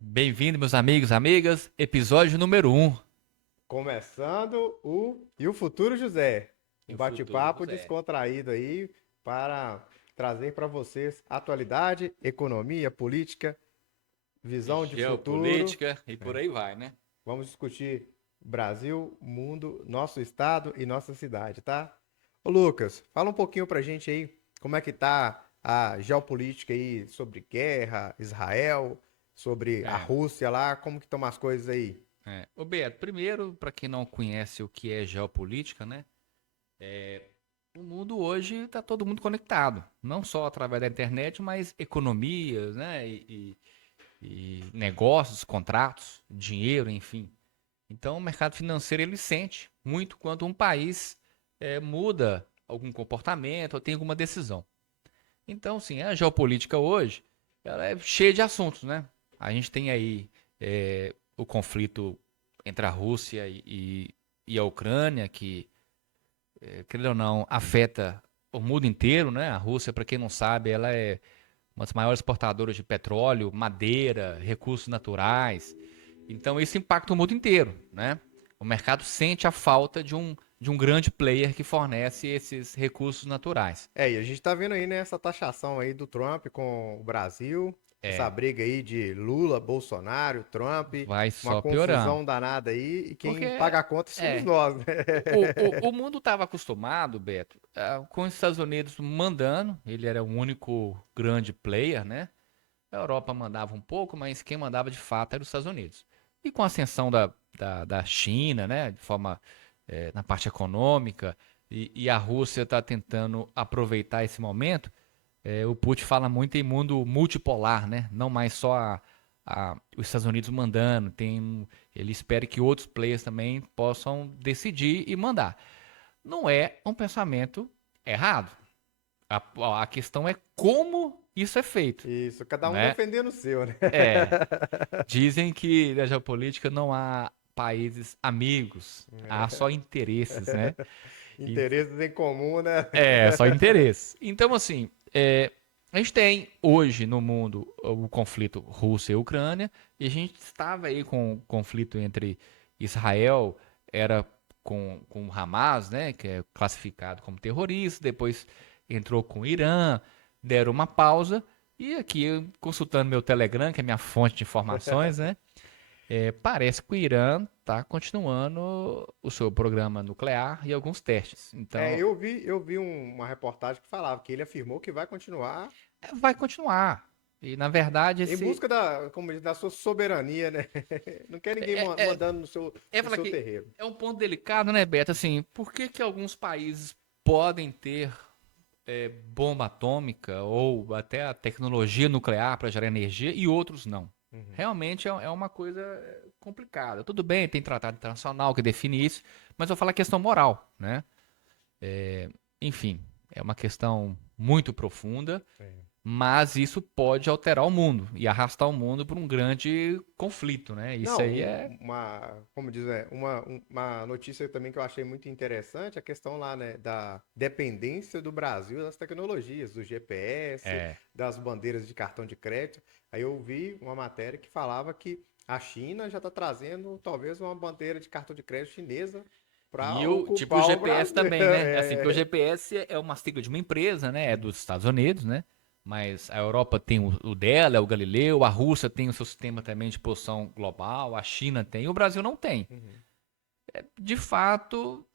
Bem-vindo, meus amigos, amigas, episódio número um. Começando o Futuro José, E um o futuro bate-papo José. descontraído aí para trazer para vocês atualidade, economia, política, visão de futuro. Geopolítica e por É, aí vai, né? vamos discutir Brasil, mundo, nosso estado e nossa cidade, tá? Ô Lucas, fala um pouquinho pra gente aí como é que tá a geopolítica aí sobre guerra, Israel, sobre a É, Rússia lá, como que estão as coisas aí? Ô Beto, primeiro, para quem não conhece o que é geopolítica, né? O mundo hoje está todo mundo conectado, não só através da internet, mas economias, né? E negócios, contratos, dinheiro, enfim. Então, o mercado financeiro ele sente muito quando um país muda algum comportamento ou tem alguma decisão. Então, sim, a geopolítica hoje, ela é cheia de assuntos, né? A gente tem aí o conflito entre a Rússia e a Ucrânia, que, querendo ou não, afeta o mundo inteiro, né? A Rússia, para quem não sabe, ela é uma das maiores exportadoras de petróleo, madeira, recursos naturais. Então, isso impacta o mundo inteiro, né? O mercado sente a falta de um grande player que fornece esses recursos naturais. E a gente tá vendo aí, né, essa taxação aí do Trump com o Brasil, essa É, briga aí de Lula, Bolsonaro, Trump, vai uma só piorando. confusão danada aí, e Porque quem paga a conta somos é, nós, né? o mundo estava acostumado, Beto, com os Estados Unidos mandando, ele era o único grande player, né? A Europa mandava um pouco, mas quem mandava de fato era os Estados Unidos. E com a ascensão da China, né, de forma na parte econômica, e a Rússia está tentando aproveitar esse momento, o Putin fala muito em mundo multipolar, né? Não mais só os Estados Unidos mandando, ele espera que outros players também possam decidir e mandar. Não é um pensamento errado. A questão é como isso é feito, Isso, cada um né? defendendo o seu, né? É, dizem que na geopolítica não há países amigos, há só interesses, né? E- Interesses em comum, né? só interesses. Então, assim, a gente tem hoje no mundo o conflito Rússia e Ucrânia, e a gente estava aí com o conflito entre Israel, era com o Hamas, né, que é classificado como terrorista, depois entrou com o Irã, deram uma pausa, e aqui, consultando meu Telegram, que é minha fonte de informações, né, parece que o Irã está continuando o seu programa nuclear e alguns testes. Então, Uma reportagem que falava que ele afirmou que vai continuar vai continuar. E, na verdade, em esse. busca da, como diz, da sua soberania, né? Não quer ninguém É, é, mandando é no falar seu que terreno. é um ponto delicado, né, Beto? Assim, por que que alguns países podem ter bomba atômica ou até a tecnologia nuclear para gerar energia e outros não? Uhum. Realmente é uma coisa complicada. Tudo bem, tem tratado internacional que define isso, mas eu falo a questão moral, né? Enfim, é uma questão muito profunda, É. mas isso pode alterar o mundo e arrastar o mundo para um grande conflito, né? Isso Não, aí é. como diz, uma notícia também que eu achei muito interessante, a questão lá, né, da dependência do Brasil das tecnologias, do GPS, É. das bandeiras de cartão de crédito. Aí eu vi uma matéria que falava que a China já está trazendo talvez uma bandeira de cartão de crédito chinesa para E tipo o ocupar o GPS Brasil. também, né? Assim, porque o GPS é uma sigla de uma empresa, né? É dos Estados Unidos, né? Mas a Europa tem o dela, é o Galileu, a Rússia tem o seu sistema também de posição global, a China tem, e o Brasil não tem. Uhum. De fato,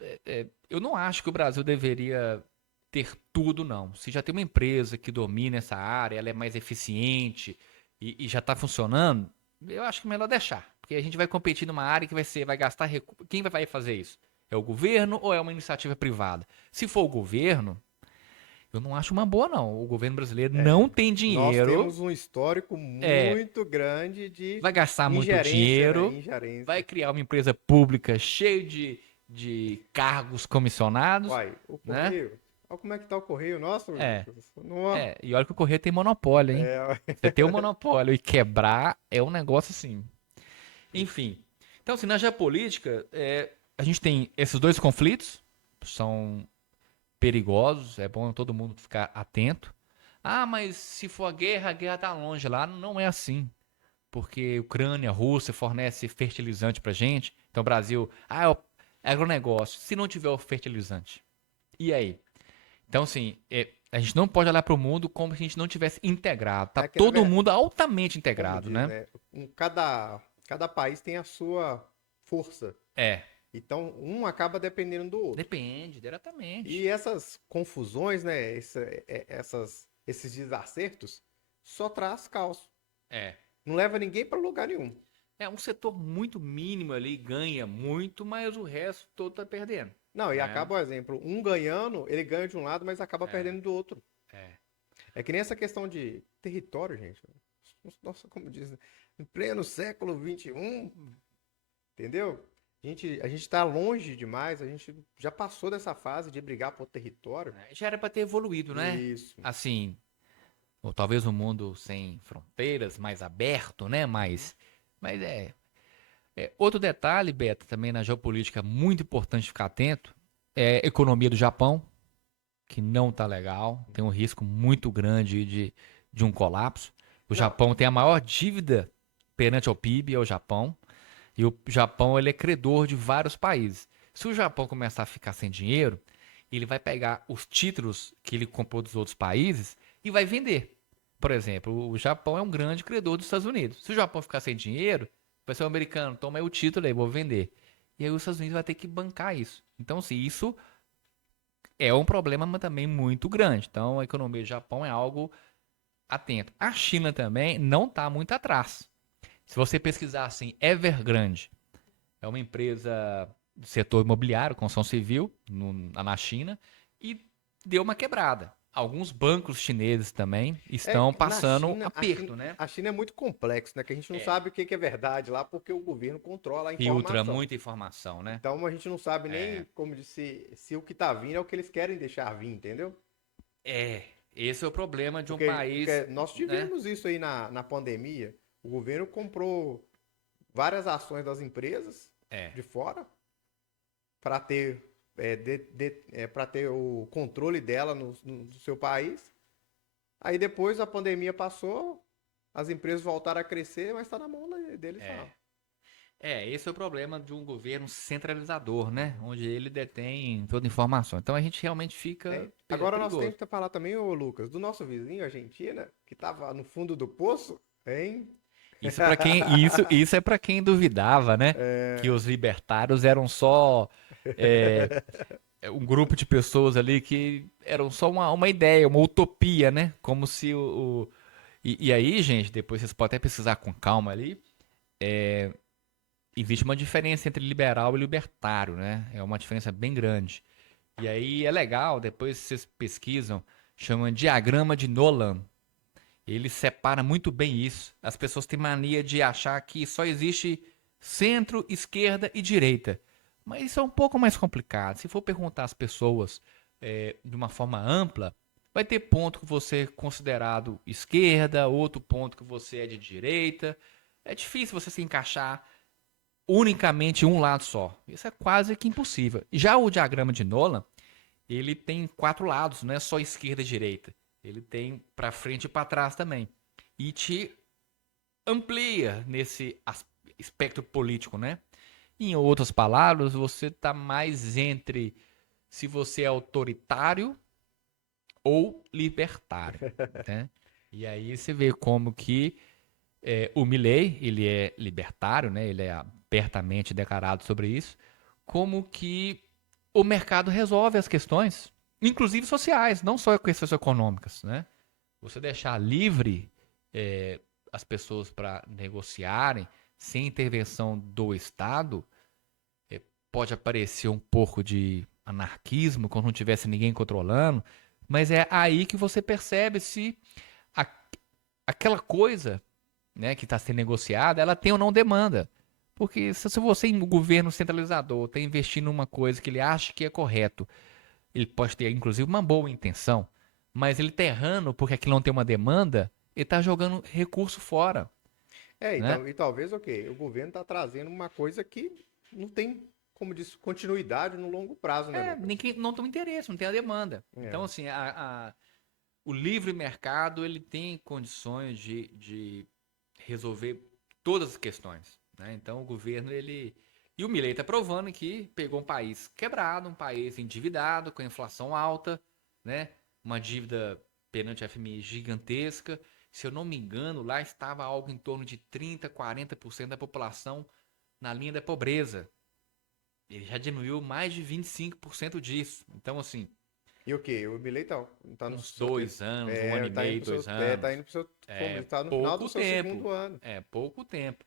eu não acho que o Brasil deveria ter tudo, não. Se já tem uma empresa que domina essa área, ela é mais eficiente e já está funcionando, eu acho que é melhor deixar. Porque a gente vai competir numa área que vai gastar recursos. Quem vai fazer isso? É o governo ou é uma iniciativa privada? Se for o governo, eu não acho uma boa, não. O governo brasileiro não tem Nós dinheiro, temos um histórico é, muito grande de vai gastar muito ingerência, né? dinheiro, vai Ingerência. criar uma empresa pública cheia de cargos comissionados, Uai, o né? correio. Olha como é que tá o correio. Nossa, É, Lucas. Não, e olha que o Correio tem monopólio, hein? é, Você ter um monopólio e quebrar é um negócio assim. Enfim. Então, assim, na geopolítica, a gente tem esses dois conflitos, são perigosos, é bom todo mundo ficar atento. Ah, mas se for a guerra tá longe lá. Não é assim. porque Ucrânia, Rússia fornece fertilizante pra gente. Então o Brasil, é o agronegócio, se não tiver o fertilizante. E aí? Então, assim, a gente não pode olhar para o mundo como se a gente não tivesse integrado. Tá É que, na todo verdade, mundo altamente como integrado, diz, né? né? Cada país tem a sua força. É, Então, um acaba dependendo do outro. depende, diretamente. E essas confusões, né? Esses desacertos, só traz caos. É. Não leva ninguém para lugar nenhum. É um setor muito mínimo ali, ganha muito, mas o resto todo tá perdendo, Não, e né? acaba, por exemplo, um ganhando, ele ganha de um lado, mas acaba É, perdendo do outro. é. É que nem essa questão de território, gente. Nossa, como diz, né? Em pleno século XXI, entendeu? A gente tá longe demais, a gente já passou dessa fase de brigar por território. Já era para ter evoluído, né? Isso. Assim, ou talvez um mundo sem fronteiras, mais aberto, né? Mas outro detalhe, Beto, também na geopolítica muito importante ficar atento, é a economia do Japão, que não tá legal, tem um risco muito grande de um colapso. O Não, Japão tem a maior dívida perante ao PIB, é o Japão, e o Japão ele é credor de vários países. Se o Japão começar a ficar sem dinheiro, ele vai pegar os títulos que ele comprou dos outros países e vai vender. Por exemplo, o Japão é um grande credor dos Estados Unidos. Se o Japão ficar sem dinheiro, vai ser o americano, toma aí o título aí, vou vender. E aí os Estados Unidos vai ter que bancar isso. Então, se isso é um problema mas também muito grande. Então, a economia do Japão é algo atento. A China também não está muito atrás. Se você pesquisar assim, Evergrande é uma empresa do setor imobiliário, construção civil, na China, e deu uma quebrada. Alguns bancos chineses também é estão na passando China, aperto, né? a China é muito complexo, né? Que a gente não É, sabe o que que é verdade lá, porque o governo controla a filtra informação. muita informação, né? Então a gente não sabe nem, É, como disse, se o que tá vindo é o que eles querem deixar vir, entendeu? esse é o problema de um Porque país, nós né? tivemos isso aí na pandemia. O governo comprou várias ações das empresas É, de fora para ter, para ter o controle dela no seu país. Aí depois a pandemia passou, as empresas voltaram a crescer, mas está na mão deles é. lá. Esse é o problema de um governo centralizador, né? Onde ele detém toda a informação. Então a gente realmente fica Agora nós temos perigoso. que falar também, ô Lucas, do nosso vizinho, Argentina, que estava no fundo do poço, hein? Isso é para quem duvidava, né? Que os libertários eram só é, um grupo de pessoas ali que eram só uma ideia, uma utopia, né? Como se e aí, gente, depois vocês podem até pesquisar com calma ali. Existe uma diferença entre liberal e libertário, né? É uma diferença bem grande. E aí é legal, depois vocês pesquisam, chama diagrama de Nolan. Ele separa muito bem isso. As pessoas têm mania de achar que só existe centro, esquerda e direita. Mas isso é um pouco mais complicado. Se for perguntar às pessoas de uma forma ampla, vai ter ponto que você é considerado esquerda, outro ponto que você é de direita. É difícil você se encaixar unicamente em um lado só. Isso é quase que impossível. Já o diagrama de Nolan, ele tem quatro lados, não é só esquerda e direita. Ele tem para frente e para trás também. E te amplia nesse espectro político, né? Em outras palavras, você está mais entre se você é autoritário ou libertário, né? E aí você vê como que o Milley, ele é libertário, né? Ele é abertamente declarado sobre isso, como que o mercado resolve as questões, inclusive sociais, não só questões econômicas, né? Você deixar livre é, as pessoas para negociarem sem intervenção do Estado, pode aparecer um pouco de anarquismo, quando não tivesse ninguém controlando, mas é aí que você percebe se a, aquela coisa, né, que está sendo negociada, ela tem ou não demanda. Porque se você, em um governo centralizador, está investindo numa coisa que ele acha que é correto, ele pode ter, inclusive, uma boa intenção, mas ele está errando porque aquilo não tem uma demanda, ele está jogando recurso fora, né? Então, e talvez, ok, o governo está trazendo uma coisa que não tem, como disse, continuidade no longo prazo, né, Lucas? Ninguém, não tem interesse, não tem a demanda. Então, É. assim, o livre mercado, ele tem condições de resolver todas as questões, né? Então o governo, ele... E o Milei está provando que pegou um país quebrado, um país endividado, com inflação alta, né? Uma dívida perante a FMI gigantesca. Se eu não me engano, lá estava algo em torno de 30, 40% da população na linha da pobreza. Ele já diminuiu mais de 25% disso. Então, assim, E o quê? O Milei tá no uns seu, 2 anos, um ano e tá indo meio, pro seu, 2 anos. tá indo pro seu, É tá no final do pouco seu tempo. segundo ano. É pouco tempo.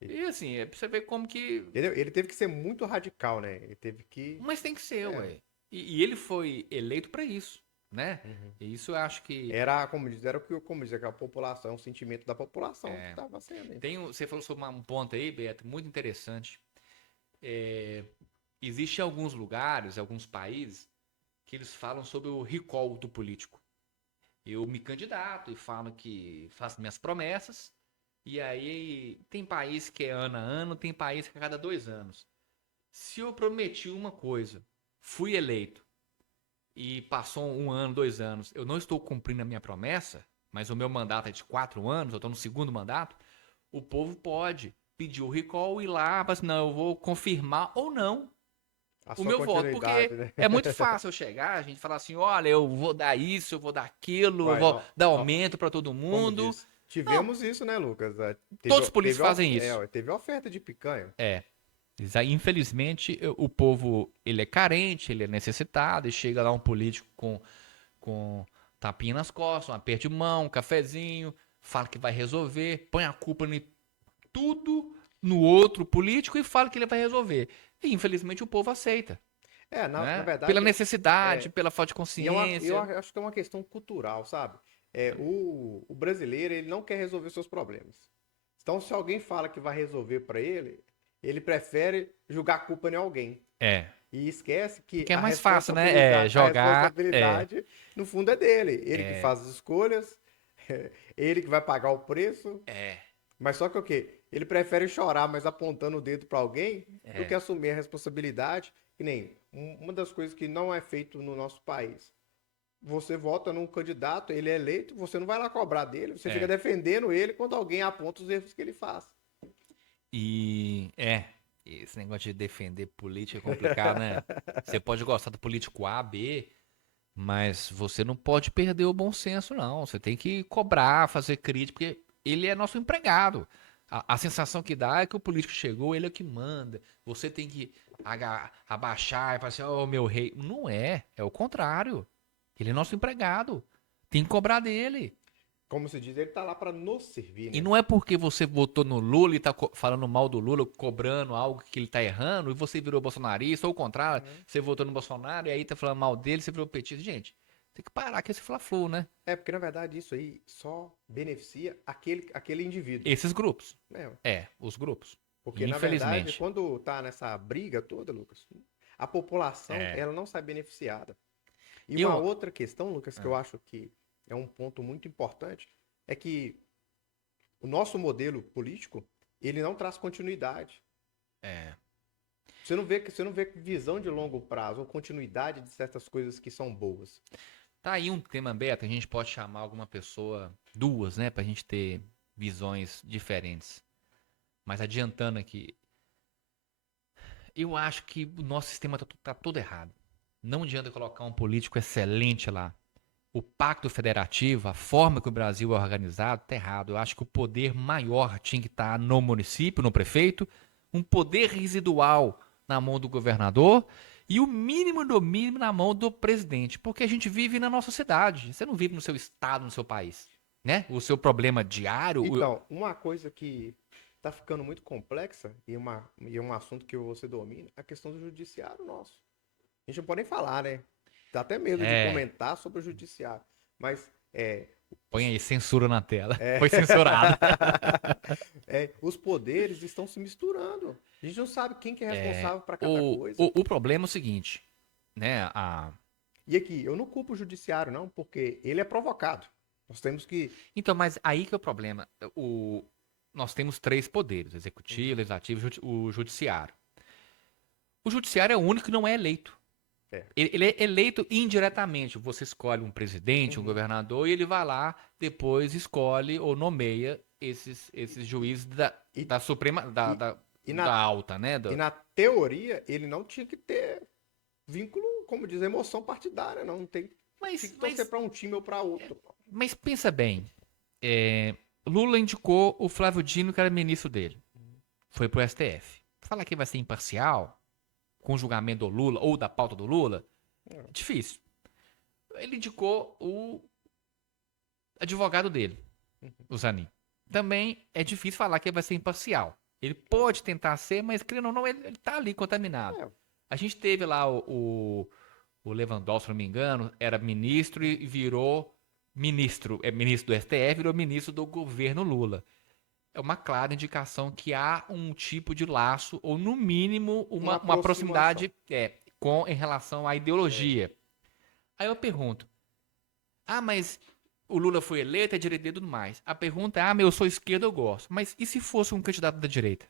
E- E assim, é pra você ver como que. Entendeu? Ele teve que ser muito radical, né? Ele teve que, Mas tem que ser, é, ué. E ele foi eleito para isso, né? uhum. E isso eu acho que. Era, como diz, era o que, como diz, aquela população, o sentimento da população que É, estava sendo. Hein? você falou sobre um ponto aí, Beto, muito interessante. É, existe alguns lugares, alguns países, que eles falam sobre o recall do político. Eu me candidato e falo que faço minhas promessas. E aí tem país que é ano a ano, tem país que é a cada 2 anos. Se eu prometi uma coisa, fui eleito e passou 1 ano, 2 anos, eu não estou cumprindo a minha promessa, mas o meu mandato é de 4 anos, eu estou no segundo mandato, o povo pode pedir o recall e ir lá, mas não, eu vou confirmar ou não A o sua meu voto, continuidade, porque né? é muito fácil eu chegar, a gente falar assim, olha, eu vou dar isso, eu vou dar aquilo, eu Vai, vou dar aumento para todo como mundo. diz, Não, tivemos isso, né, Lucas? todos os políticos fazem isso. Teve oferta de picanha. É, infelizmente o povo ele é carente, ele é necessitado e chega lá um político com tapinha nas costas, um aperto de mão, um cafezinho, fala que vai resolver, põe a culpa em tudo no outro político e fala que ele vai resolver. E infelizmente o povo aceita, Na né? Pela verdade, necessidade, é, pela falta de eu consciência. acho que é uma questão cultural, sabe? O brasileiro, ele não quer resolver seus problemas. Então, se alguém fala que vai resolver para ele prefere jogar a culpa em alguém. É. E esquece que Porque é mais fácil, né? É, a jogar. É. responsabilidade, no fundo, é dele. Ele que faz as escolhas, ele que vai pagar o preço. É. Mas só que o quê? Ele prefere chorar, mas apontando o dedo para alguém, do que É. assumir a responsabilidade. Que nem uma das coisas que não é feito no nosso país. Você vota num candidato, ele é eleito, você não vai lá cobrar dele, você fica É. defendendo ele quando alguém aponta os erros que ele faz. E esse negócio de defender política é complicado, né? Você pode gostar do político A, B, mas você não pode perder o bom senso, não. Você tem que cobrar, fazer crítica, porque ele é nosso empregado. A sensação que dá é que o político chegou, ele é o que manda. Você tem que abaixar e falar assim, oh, meu rei. Não é, é o contrário. Ele é nosso empregado. Tem que cobrar dele. Como se diz, ele tá lá para nos servir, E né? não é porque você votou no Lula e tá falando mal do Lula, cobrando algo que ele tá errando, e você virou bolsonarista, ou o contrário, Uhum. você votou no Bolsonaro e aí tá falando mal dele, você virou petista. Gente, tem que parar com esse fla-flu, né? Porque na verdade isso aí só beneficia aquele indivíduo, Esses grupos. né? Os grupos. Porque na verdade, Infelizmente. quando tá nessa briga toda, Lucas, a população, É. ela não sai beneficiada. E uma Eu. outra questão, Lucas, que eu Ah, acho que é um ponto muito importante, é que o nosso modelo político, ele não traz continuidade. É. Você não vê visão de longo prazo ou continuidade de certas coisas que são boas. Tá aí um tema aberto, a gente pode chamar alguma pessoa, duas, né, pra gente ter visões diferentes. Mas adiantando aqui, eu acho que o nosso sistema tá todo errado. Não adianta colocar um político excelente lá. O pacto federativo, a forma que o Brasil é organizado, tá errado. Eu acho que o poder maior tinha que estar no município, no prefeito, um poder residual na mão do governador e o mínimo do mínimo na mão do presidente. Porque a gente vive na nossa cidade. Você não vive no seu estado, no seu país. Né? O seu problema diário. Então, uma coisa que está ficando muito complexa e é um assunto que você domina, é a questão do judiciário nosso. A gente não pode nem falar, né? Dá até medo de É. comentar sobre o judiciário. Mas Põe aí, censura na tela. é, Foi censurado. os poderes estão se misturando. A gente não sabe quem que é responsável para cada coisa. O problema é o seguinte, né? E aqui, eu não culpo o judiciário, não, porque ele é provocado. Nós temos que. Então, mas aí que é o problema. Nós temos 3 poderes: executivo, legislativo e o judiciário. O judiciário é o único que não é eleito. É. Ele é eleito indiretamente. Você escolhe um presidente, um Uhum. governador, e ele vai lá, depois escolhe ou nomeia esses juízes da, E, da Suprema, da, e, da, e, da na, alta, né? e na teoria, ele não tinha que ter vínculo, como diz, emoção partidária, não. Não tem, tinha Mas, que torcer mas, para um time ou para outro. mas pensa bem, é, Lula indicou o Flávio Dino, que era ministro dele. Foi pro STF. Falar que vai ser imparcial, com o julgamento do Lula ou da pauta do Lula, é difícil. Ele indicou o advogado dele, o Zanin. Também é difícil falar que ele vai ser imparcial. Ele pode tentar ser, mas querendo ou não, ele tá ali contaminado. É, A gente teve lá o Lewandowski, se não me engano, era ministro e virou ministro do STF, virou ministro do governo Lula. É uma clara indicação que há um tipo de laço, ou no mínimo uma uma aproximação. proximidade em relação à É. ideologia. Aí eu pergunto, mas o Lula foi eleito, é direita e tudo mais. A pergunta é, mas eu sou esquerda, eu gosto. Mas e se fosse um candidato da direita?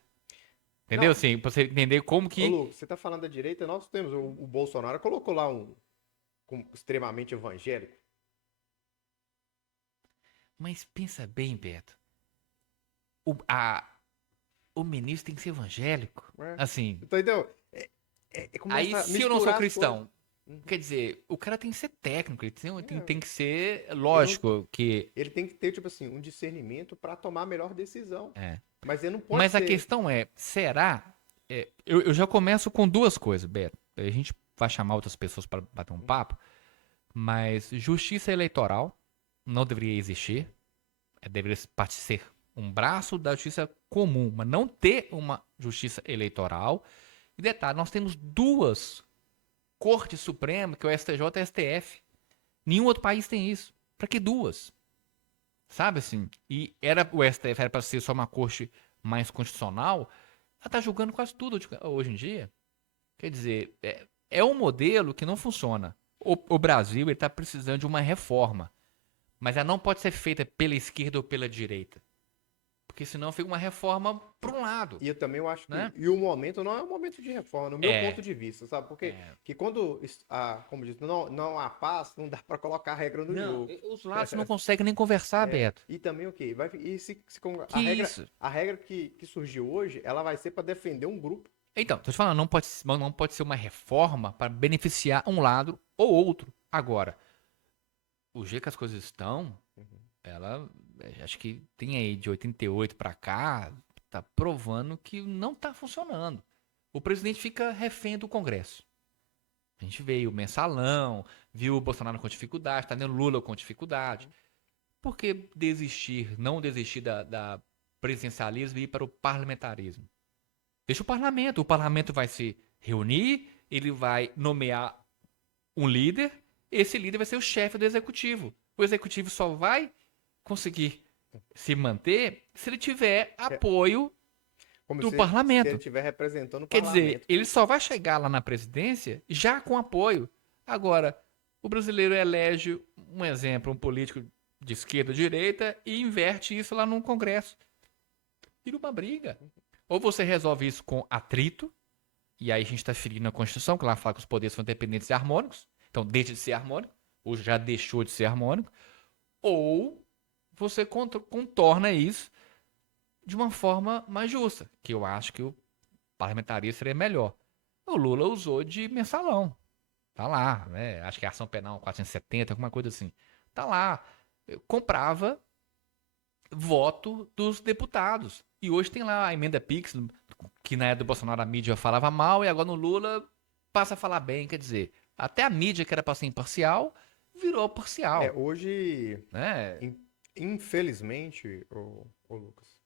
Entendeu? Não, Assim, pra você entender como ô que... Lu, você tá falando da direita, nós temos, o Bolsonaro colocou lá um como extremamente evangélico. Mas pensa bem, Beto. O, a, o ministro tem que ser evangélico. Né? Assim, Entendeu? aí Começa a se eu não sou misturar as coisas. cristão, Uhum. quer dizer, o cara tem que ser técnico, ele tem É, que ser ele, não, lógico que... ele tem que ter, tipo assim, um discernimento para tomar a melhor decisão. É. Mas ele não pode Mas a ser. questão é, será? Eu já começo com duas coisas, Beto. A gente vai chamar outras pessoas para bater um papo, mas justiça eleitoral não deveria existir. Deveria ser um braço da justiça comum, mas não ter uma justiça eleitoral. E detalhe, nós temos duas Cortes Supremas, que é o STJ e o STF. Nenhum outro país tem isso. Para que duas? Sabe assim? E o STF era para ser só uma corte mais constitucional. Ela tá julgando quase tudo hoje em dia. Quer dizer, é um modelo que não funciona. O Brasil está precisando de uma reforma. Mas ela não pode ser feita pela esquerda ou pela direita. Porque senão fica uma reforma para um lado, E eu também eu acho que. né? E o momento não é um momento de reforma, no meu ponto É, de vista, sabe? Porque é. que quando, como diz, não há paz, não dá para colocar regra no Não, jogo. os lados não conseguem nem conversar, Beto. E também o quê? E Que isso? a regra que surgiu hoje, ela vai ser para defender um grupo. Então, tô te falando, não pode ser uma reforma para beneficiar um lado ou outro. Agora, o jeito que as coisas estão, ela, acho que tem aí de 88 para cá, tá provando que não tá funcionando. O presidente fica refém do Congresso. A gente veio o mensalão, viu o Bolsonaro com dificuldade, tá vendo Lula com dificuldade. Por que não desistir da presidencialismo e ir para o parlamentarismo? Deixa o parlamento vai se reunir, ele vai nomear um líder, esse líder vai ser o chefe do executivo. O executivo só vai conseguir se manter se ele tiver É apoio como do se ele parlamento. estiver representando o Quer dizer, parlamento. ele só vai chegar lá na presidência já com apoio. Agora, o brasileiro elege, um exemplo, um político de esquerda ou direita e inverte isso lá no Congresso. Vira uma briga. Ou você resolve isso com atrito, e aí a gente está ferindo a Constituição, que lá fala que os poderes são independentes e harmônicos, então deixa de ser harmônico, ou já deixou de ser harmônico, ou você contorna isso de uma forma mais justa, que eu acho que o parlamentarismo seria melhor. O Lula usou de mensalão. Tá lá, né? Acho que é ação penal 470, alguma coisa assim. Tá lá. Eu comprava voto dos deputados. E hoje tem lá a emenda Pix, que na época do Bolsonaro a mídia falava mal, e agora no Lula passa a falar bem. Quer dizer, até a mídia que era para ser imparcial, virou parcial. Hoje, Né? infelizmente, o Lucas,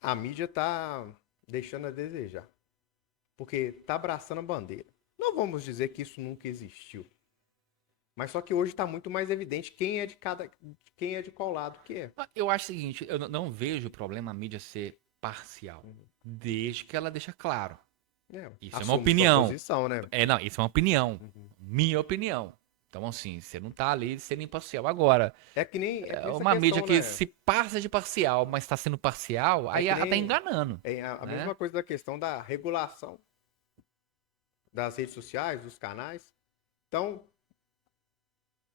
a mídia tá deixando a desejar. Porque tá abraçando a bandeira. Não vamos dizer que isso nunca existiu. Mas só que hoje está muito mais evidente quem é de qual lado que é. Eu acho o seguinte, eu não vejo problema a mídia ser parcial, desde que ela deixa claro. Isso é uma Assume sua opinião. posição, né? Não, isso é uma opinião. Uhum. Minha opinião. Então, assim, você não tá ali sendo imparcial. Agora, É que nem essa uma mídia questão, que né? se passa de parcial, mas está sendo parcial, É aí que ela tá nem enganando, a né? mesma coisa da questão da regulação das redes sociais, dos canais. Então,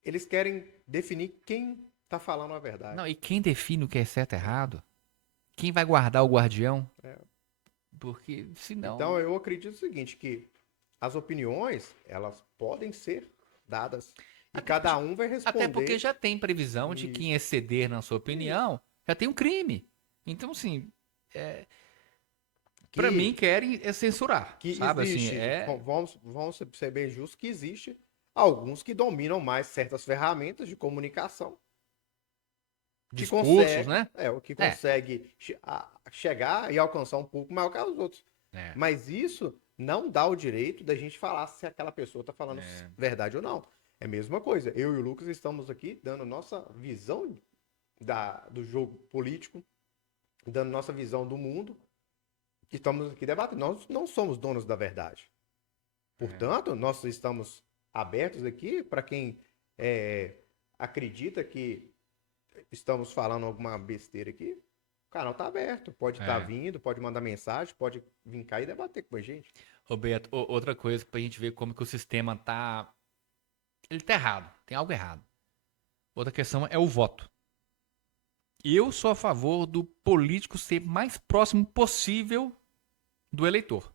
eles querem definir quem tá falando a verdade. Não, e quem define o que é certo e errado? Quem vai guardar o guardião? É. Porque Então senão. eu acredito o seguinte, que as opiniões, elas podem ser dadas e Até, cada um vai até porque responder já tem previsão de quem isso, exceder na sua isso. opinião já tem um crime. Então, assim, pra mim Que, querem censurar, que sabe? Assim, existe, vamos ser bem justos, que existe alguns que dominam mais certas ferramentas de comunicação, que discursos, consegue, né? o que É, consegue chegar e alcançar um pouco maior que os outros. é, Mas isso não dá o direito da gente falar se aquela pessoa está falando é, verdade ou não. É a mesma coisa. Eu e o Lucas estamos aqui dando nossa visão do jogo político, dando nossa visão do mundo. Estamos aqui debatendo. Nós não somos donos da verdade. é. Portanto, nós estamos abertos aqui para quem acredita que estamos falando alguma besteira aqui. O canal está aberto. Pode estar É. vindo, pode mandar mensagem, pode vir cá e debater com a gente. Roberto, outra coisa pra gente ver como que o sistema tá. Ele tá errado, tem algo errado. Outra questão é o voto. Eu sou a favor do político ser mais próximo possível do eleitor.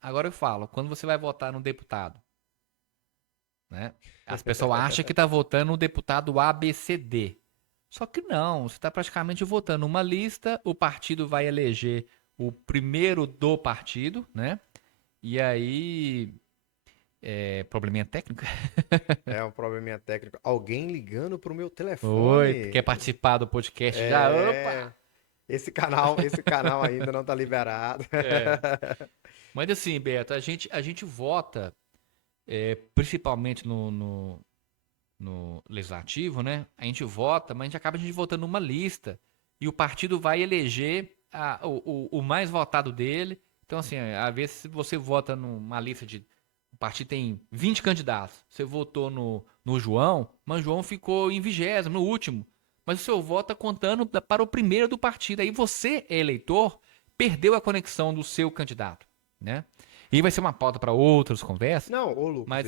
Agora eu falo, quando você vai votar no deputado, né? As pessoas acham que tá votando no deputado ABCD. Só que não, você está praticamente votando uma lista, o partido vai eleger o primeiro do partido, né? E aí, probleminha técnica. É um probleminha técnico. Alguém ligando pro meu Oi, telefone. quer participar do podcast já? É. Opa! Esse canal ainda não tá liberado. É. Mas assim, Beto, a gente vota, principalmente no legislativo, né? A gente vota, mas a gente acaba votando numa lista e o partido vai eleger o mais votado dele. Então, assim, às vezes se você vota numa lista de. O partido tem 20 candidatos. Você votou no João, mas o João ficou em 20º, no último. Mas o seu voto está contando para o primeiro do partido. Aí você, eleitor, perdeu a conexão do seu candidato, né? E vai ser uma pauta para outras conversas, Não, ô Lucas, mas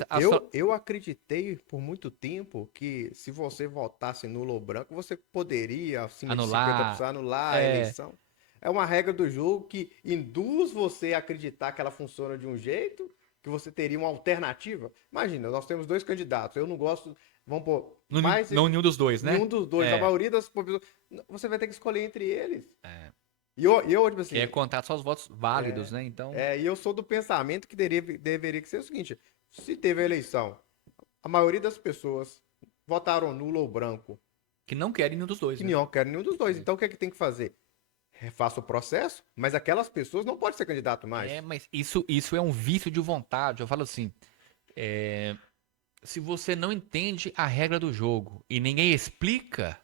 eu acreditei por muito tempo que se você votasse nulo ou branco, você poderia, acima de anular. 50%, anular a É, eleição. É uma regra do jogo que induz você a acreditar que ela funciona de um jeito, que você teria uma alternativa. Imagina, nós temos dois candidatos. Eu não gosto, vamos pôr, mais não nenhum dos dois, né? nenhum dos dois. A É, maioria das pessoas, você vai ter que escolher entre eles. é. E eu tipo Que é assim, contar só os votos válidos, né? Então, e eu sou do pensamento que deveria ser o seguinte: se teve a eleição, a maioria das pessoas votaram nulo ou branco, que não querem nenhum dos dois, que né? não querem nenhum dos dois. É. Então o que é que tem que fazer? Refaça o processo, mas aquelas pessoas não podem ser candidato mais. Mas isso é um vício de vontade. Eu falo assim, é, se você não entende a regra do jogo e ninguém explica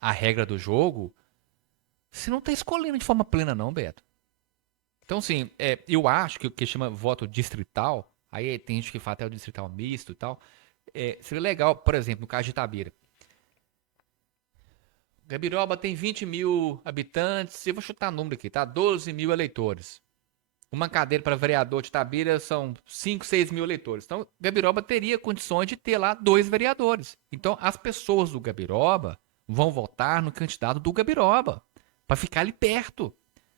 a regra do jogo, você não tá escolhendo de forma plena, não, Beto. Então, assim, eu acho que o que chama voto distrital, aí tem gente que fala até o distrital misto e tal, seria legal, por exemplo, no caso de Itabira. Gabiroba tem 20 mil habitantes, eu vou chutar número aqui, tá? 12 mil eleitores. Uma cadeira para vereador de Itabira são 5, 6 mil eleitores. Então, Gabiroba teria condições de ter lá 2 vereadores. Então, as pessoas do Gabiroba vão votar no candidato do Gabiroba, para ficar ali perto.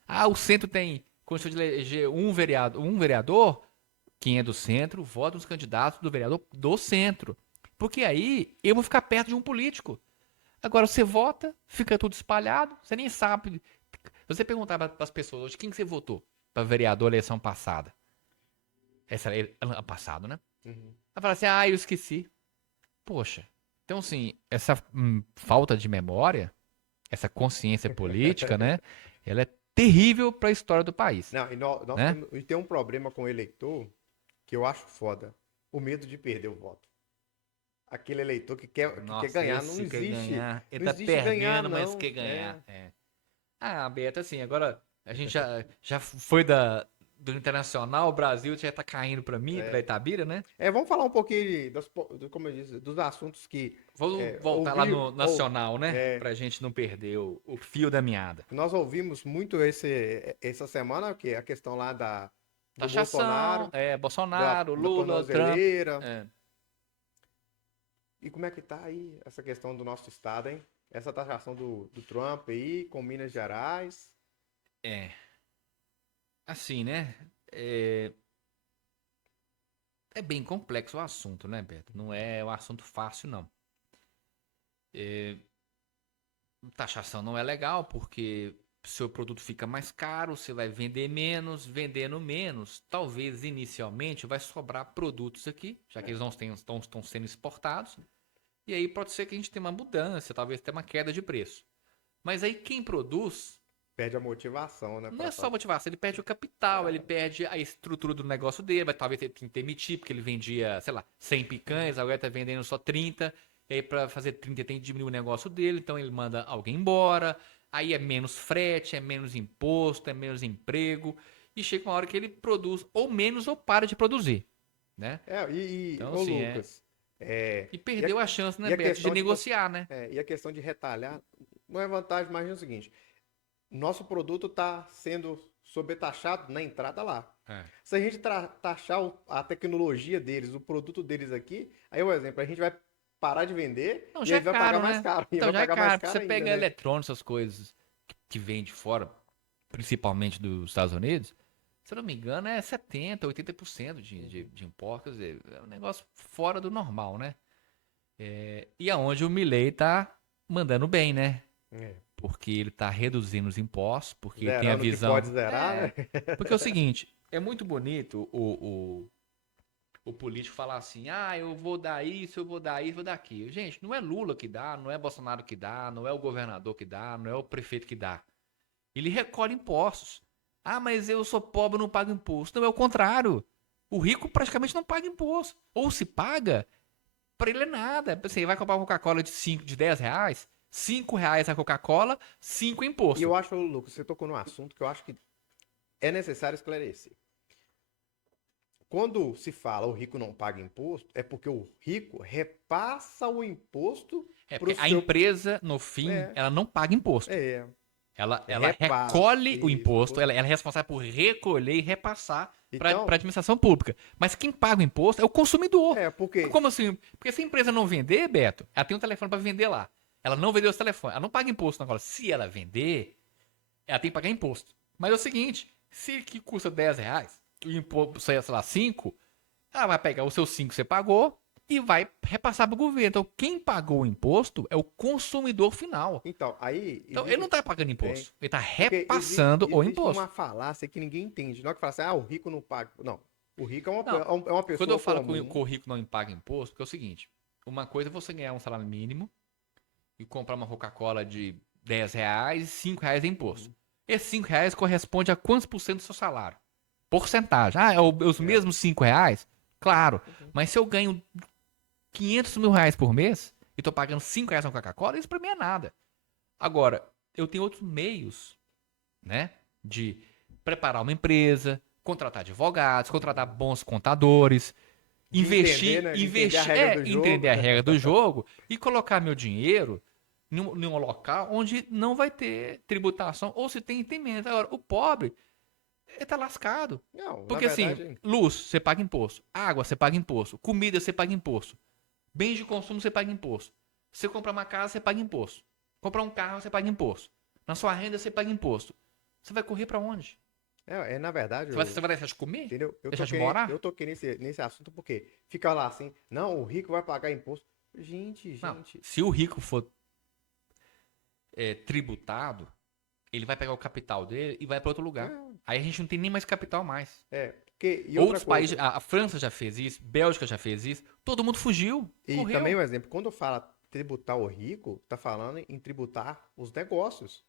Ah, o centro tem condição de eleger um vereador, quem é do centro, vota nos candidatos do vereador do centro. Porque aí eu vou ficar perto de um político. Agora você vota, fica tudo espalhado, você nem sabe. Você perguntar para as pessoas hoje quem que você votou para vereador na eleição passada. Essa ano passado, né? Uhum. Ela fala assim: "Ah, eu esqueci". Poxa. Então assim, essa falta de memória, essa consciência política, né? Ela é terrível para a história do país, Não, e nós né? temos e tem um problema com o eleitor que eu acho foda. O medo de perder o voto. Aquele eleitor que quer Nossa, ganhar, não esse quer existe. ganhar. Ele Não tá existe ganhar, perdendo, mas não. quer ganhar. É. Ah, Beto, assim, agora a gente já foi do Internacional, o Brasil já tá caindo pra mim, pra Itabira, né? Vamos falar um pouquinho como eu disse, dos assuntos que Vou voltar lá ouvi, no ou, Nacional, né? é, Pra gente não perder o fio da meada. nós ouvimos muito essa semana, que é a questão lá do Taxação, Bolsonaro, da Bolsonaro, Lula, Trump. tornozeleira. É. E como é que tá aí essa questão do nosso estado, hein? Essa taxação do Trump aí com Minas Gerais. É, assim, né? É, é bem complexo o assunto, né, Beto? Não é um assunto fácil, não. Taxação não é legal porque seu produto fica mais caro, você vai vender menos, vendendo menos, talvez inicialmente vai sobrar produtos aqui, já que eles não estão sendo exportados, e aí pode ser que a gente tenha uma mudança, talvez tenha uma queda de preço. Mas aí quem produz Perde a motivação, né? não é só motivação, ele perde o capital, ele perde a estrutura do negócio dele, vai talvez ter que demitir, porque ele vendia, sei lá, 100 picanhas, agora está vendendo só 30, e aí para fazer 30 tem que diminuir o negócio dele, então ele manda alguém embora, aí é menos frete, é menos imposto, é menos emprego, e chega uma hora que ele produz ou menos ou para de produzir, né? Então, Ô assim, é. Lucas, é, E e a, perdeu a chance, né, e a Beto, de questão de você, negociar, né? e a questão de retalhar não é vantagem, imagina o seguinte, nosso produto está sendo sobretaxado na entrada lá. É. Se a gente taxar a tecnologia deles, o produto deles aqui, aí o exemplo, a gente vai parar de vender Não, e já é aí vai pagar caro, mais né? caro, e Então vai já é pagar mais caro, porque caro você ainda, pega né? eletrônicos, essas coisas que vem de fora, principalmente dos Estados Unidos, se eu não me engano, é 70, 80% de impostos. Quer dizer, é um negócio fora do normal, né? E aonde o Milley tá mandando bem, né? É. Porque ele tá reduzindo os impostos, porque ele tem a Zerando o que pode visão. zerar, né? Porque é o seguinte, é muito bonito o político falar assim, ah, eu vou dar isso, eu vou dar isso, eu vou dar aquilo. Gente, não é Lula que dá, não é Bolsonaro que dá, não é o governador que dá, não é o prefeito que dá. Ele recolhe impostos. Ah, mas eu sou pobre, não pago imposto. Não, é o contrário. O rico praticamente não paga imposto. Ou se paga, para ele é nada. Você vai comprar uma Coca-Cola de 5, de 10 reais, 5 reais a Coca-Cola, 5 E imposto. eu acho, Lucas, você tocou num assunto que eu acho que é necessário esclarecer. Quando se fala o rico não paga imposto, é porque o rico repassa o imposto É, para o porque a seu. empresa, no fim, É, ela não paga imposto. é. Ela Repassa. recolhe o Isso. imposto, ela é responsável por recolher e repassar para a Então, administração pública. Mas quem paga o imposto é o consumidor. porque. Como assim? Porque se a empresa não vender, Beto, ela tem um telefone para vender lá. Ela não vendeu esse telefone, ela não paga imposto. Agora, se ela vender, ela tem que pagar imposto. Mas é o seguinte, se que custa 10 reais, o imposto, sei lá, 5, ela vai pegar os seus 5 que você pagou e vai repassar para o governo. Então, quem pagou o imposto é o consumidor final. Então, aí Então, ele não existe. está pagando Tem, imposto. Ele está porque repassando o existe uma imposto. falácia que ninguém entende. Não é que fala assim, ah, o rico não paga. Não. O rico Não, é uma quando eu pessoa falo que comum. o rico não paga imposto, porque é o seguinte: uma coisa é você ganhar um salário mínimo e comprar uma Coca-Cola de 10 reais e 5 reais de imposto. Uhum. Esses 5 reais corresponde a quantos por cento do seu salário? Porcentagem. Ah, os É. mesmos 5 reais? Claro. Uhum. Mas se eu ganho 500 mil reais por mês e tô pagando 5 reais na Coca-Cola, isso pra mim é nada. Agora, eu tenho outros meios, né? De preparar uma empresa, contratar advogados, contratar bons contadores, De entender, né? De entender a regra do entender jogo. a regra do jogo e colocar meu dinheiro em um local onde não vai ter tributação, ou se tem, tem menos. Agora, o pobre, ele tá lascado. Não, na Porque assim, verdade. luz, você paga imposto. Água, você paga imposto. Comida, você paga imposto. Bens de consumo, você paga imposto. Se você comprar uma casa, você paga imposto. Comprar um carro, você paga imposto. Na sua renda, você paga imposto. Você vai correr pra onde? Na verdade, Você vai deixar de comer? entendeu? Deixar de morar? Eu toquei nesse assunto porque fica lá assim, não, o rico vai pagar imposto. Não. Gente. Se o rico for tributado, ele vai pegar o capital dele e vai para outro lugar. Aí a gente não tem nem mais capital mais. Porque, e outra Outros países, coisa, a França já fez isso, Bélgica já fez isso, todo mundo fugiu, e também correu. um exemplo, quando fala tributar o rico, tá falando em tributar os negócios.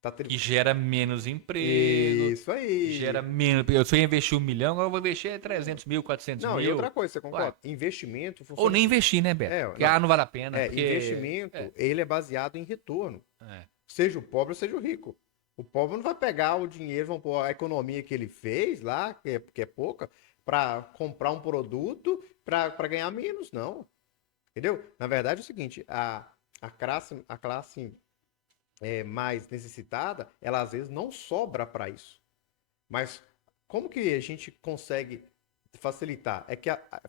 Tá Que gera menos emprego, Isso gera aí. menos. Se eu investir 1 milhão, agora eu vou investir 300 mil, 400 Não, e outra mil. coisa, você Ué, concorda? Investimento ou funciona nem assim. investir, né, Beto? Porque Não. não vale a pena, porque. Investimento, ele é baseado em retorno. É. Seja o pobre, seja o rico. O pobre não vai pegar o dinheiro, vamos pôr a economia que ele fez lá, que é pouca, para comprar um produto para ganhar menos, não. Entendeu? Na verdade é o seguinte, a classe mais necessitada, ela às vezes não sobra para isso. Mas como que a gente consegue facilitar?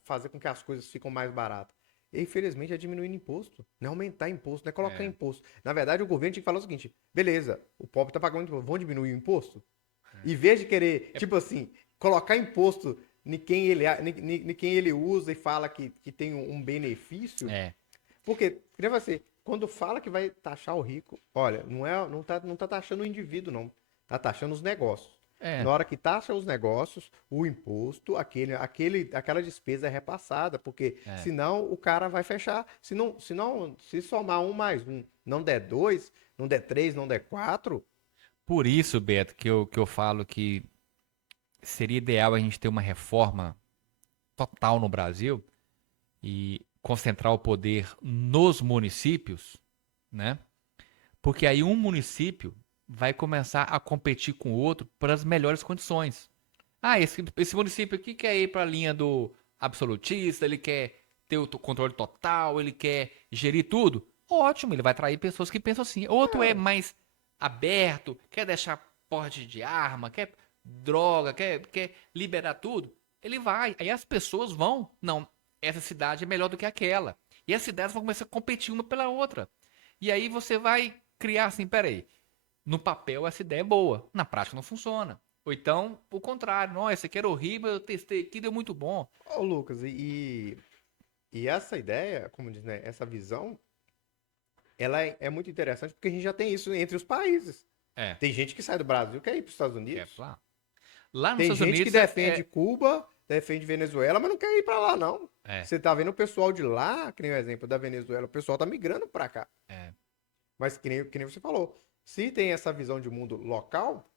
Fazer com que as coisas fiquem mais baratas. infelizmente, é diminuindo imposto. Não é aumentar imposto, não é colocar É, imposto. Na verdade, o governo tinha que falar o seguinte: beleza, o pobre tá pagando imposto, vamos diminuir o imposto? Em vez de querer, é, tipo assim, colocar imposto em quem ele usa e fala que tem um benefício, é, porque, queria você, quando fala que vai taxar o rico, olha, não tá taxando o indivíduo, não. Tá taxando os negócios. é. Na hora que taxa os negócios, o imposto, aquela despesa é repassada, porque É. senão o cara vai fechar. Se somar um mais um, não der dois, não der três, não der quatro, Por isso, Beto, que eu falo que seria ideal a gente ter uma reforma total no Brasil e concentrar o poder nos municípios, né? Porque aí um município vai começar a competir com o outro para as melhores condições. Ah, esse município aqui quer ir para a linha do absolutista, ele quer ter o controle total, ele quer gerir tudo. Ótimo, ele vai atrair pessoas que pensam assim. Outro é mais aberto, quer deixar porte de arma, quer droga, quer liberar tudo. Ele vai. Aí as pessoas vão. Não, essa cidade é melhor do que aquela. E as cidades vão começar a competir uma pela outra. E aí você vai criar assim, peraí. No papel essa ideia é boa, na prática não funciona. Ou então, o contrário, não, esse aqui era horrível, eu testei aqui, deu muito bom. ô Lucas, e essa ideia, como diz, né, essa visão, ela é muito interessante porque a gente já tem isso entre os países. É, Tem gente que sai do Brasil e quer ir para os Estados quer Unidos. lá. Lá nos Tem Estados gente que Unidos defende Cuba, defende Venezuela, mas não quer ir para lá, não. é, Você tá vendo o pessoal de lá, que nem o exemplo da Venezuela, o pessoal tá migrando para cá. é. Mas que nem você falou, se tem essa visão de mundo local,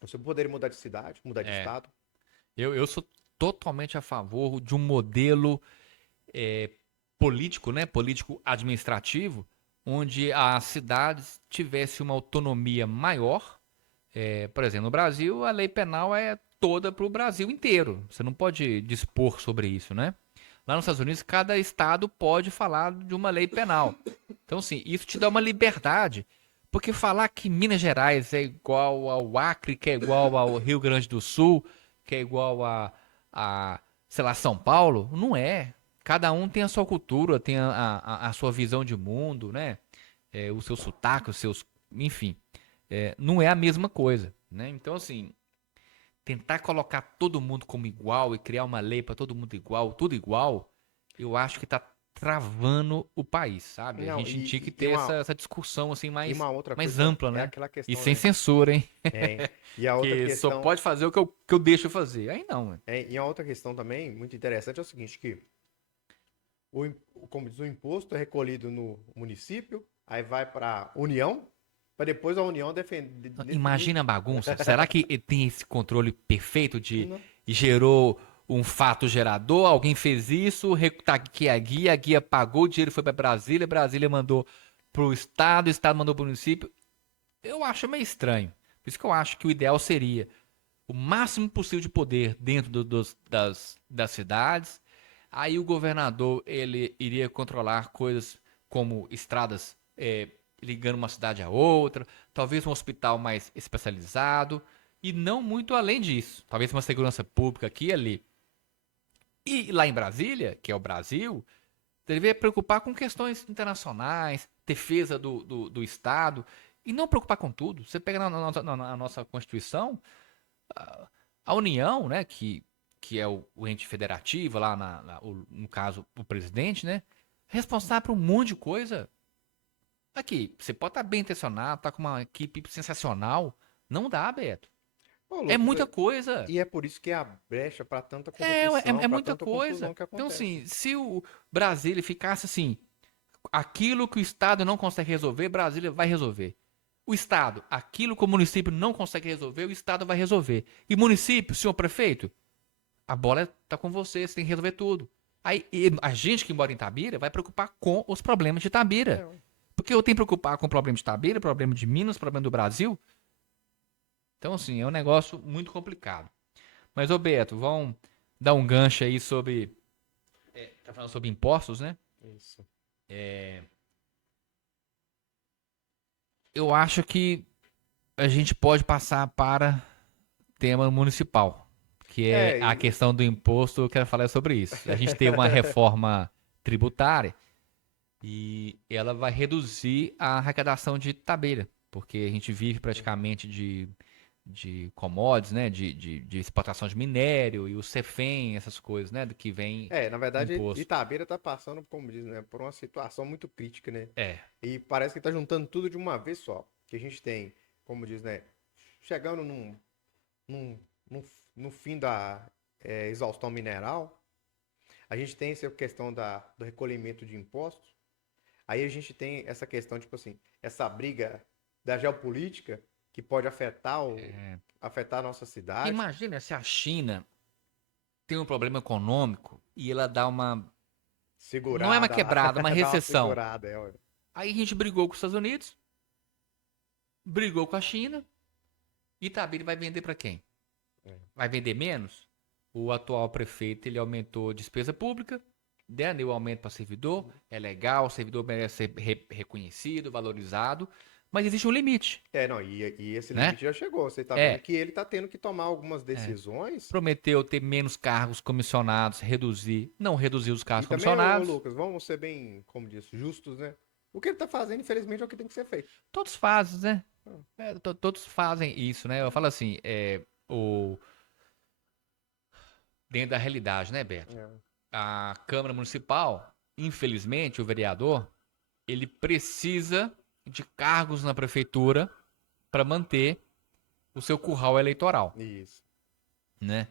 você poderia mudar de cidade, mudar de É. estado. Eu sou totalmente a favor de um modelo é, político, né? Político administrativo, onde as cidades tivessem uma autonomia maior. Por exemplo, no Brasil, a lei penal é toda para o Brasil inteiro. Você não pode dispor sobre isso, né? Lá nos Estados Unidos, cada estado pode falar de uma lei penal. Então, assim, isso te dá uma liberdade. Porque falar que Minas Gerais é igual ao Acre, que é igual ao Rio Grande do Sul, que é igual sei lá, São Paulo, não é. Cada um tem a sua cultura, tem a sua visão de mundo, né? O seu sotaque, os seus. Enfim, não é a mesma coisa, né? Então, assim, tentar colocar todo mundo como igual e criar uma lei para todo mundo igual, tudo igual, eu acho que tá travando o país, sabe? A Não, gente tinha que e ter essa discussão assim e mais, uma outra mais coisa ampla, é né? aquela E questão, sem né? censura, hein? E a outra Que só questão, pode fazer o que eu deixo fazer. Aí não, né? e a outra questão também muito interessante é o seguinte, que como diz, o imposto é recolhido no município, aí vai para a União, para depois a União definir. Imagina a bagunça. Será que ele tem esse controle perfeito de Não, gerou um fato gerador? Alguém fez isso, tá aqui a guia pagou, o dinheiro foi para Brasília, Brasília mandou pro estado, o estado mandou pro município. Eu acho meio estranho. Por isso que eu acho que o ideal seria o máximo possível de poder dentro das cidades. Aí o governador ele iria controlar coisas como estradas ligando uma cidade a outra, talvez um hospital mais especializado e não muito além disso. Talvez uma segurança pública aqui e ali. E lá em Brasília, que é o Brasil, deveria preocupar com questões internacionais, defesa do Estado, e não preocupar com tudo. Você pega na nossa Constituição, a União, né, que é o ente federativo, lá no caso o presidente, né, responsável por um monte de coisa. Aqui, você pode estar bem intencionado, tá com uma equipe sensacional, não dá, Beto. ô, É Lucas, muita coisa. e é por isso que é a brecha para tanta É, corrupção, é para muita tanta confusão coisa. que Então, acontece. assim, se o Brasília ficasse assim, aquilo que o Estado não consegue resolver, Brasília vai resolver. O Estado, aquilo que o município não consegue resolver, o Estado vai resolver. E município, senhor prefeito, a bola tá com você, você tem que resolver tudo. Aí a gente que mora em Itabira vai preocupar com os problemas de Itabira. É, Porque eu tenho que preocupar com o problema de Itabira, problema de Minas, problema do Brasil. Então, assim, é um negócio muito complicado. Mas, ô Beto, vamos dar um gancho aí sobre. Tá falando sobre impostos, né? isso. Eu acho que a gente pode passar para tema municipal, que é É, a questão do imposto. Eu quero falar sobre isso. A gente teve uma reforma tributária e ela vai reduzir a arrecadação de Itabira, porque a gente vive praticamente de commodities, né? De exportação de minério e o Cefem, essas coisas, né? Do que vem Na verdade, imposto. Itabira tá passando, como diz, né, por uma situação muito crítica, né? É, E parece que tá juntando tudo de uma vez só. Que a gente tem, como diz, né, chegando num, num- no fim da exaustão mineral, a gente tem essa questão do recolhimento de impostos. Aí a gente tem essa questão, tipo assim, essa briga da geopolítica que pode afetar a nossa cidade. imagina se a China tem um problema econômico e ela dá uma. Não é uma Segurada lá, quebrada, uma dá uma recessão. segurada, ué. Aí a gente brigou com os Estados Unidos, brigou com a China, e Itabira vai vender para quem? É. Vai vender menos? O atual prefeito ele aumentou a despesa pública, deu aumento para servidor, é legal, o servidor merece ser reconhecido, valorizado, mas existe um limite, Não, e esse né? limite já chegou. Você tá vendo É, que ele tá tendo que tomar algumas é. decisões. Prometeu ter menos cargos comissionados, reduzir, não reduzir os E cargos também, ô comissionados. Lucas, vamos ser bem, como disse, justos, né? O que ele tá fazendo, infelizmente, é o que tem que ser feito. Todos fazem, né? Ah, Todos fazem isso, né? Eu falo assim, dentro da realidade, né, Beto? é. A Câmara Municipal, infelizmente, o vereador, ele precisa de cargos na prefeitura para manter o seu curral eleitoral, Isso. né?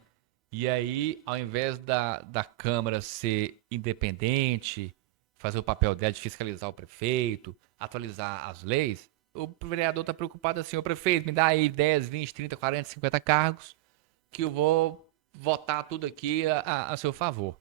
E aí, ao invés da Câmara ser independente, fazer o papel dela de fiscalizar o prefeito, atualizar as leis, o vereador está preocupado assim, ô prefeito, me dá aí 10, 20, 30, 40, 50 cargos que eu vou votar tudo aqui a seu favor.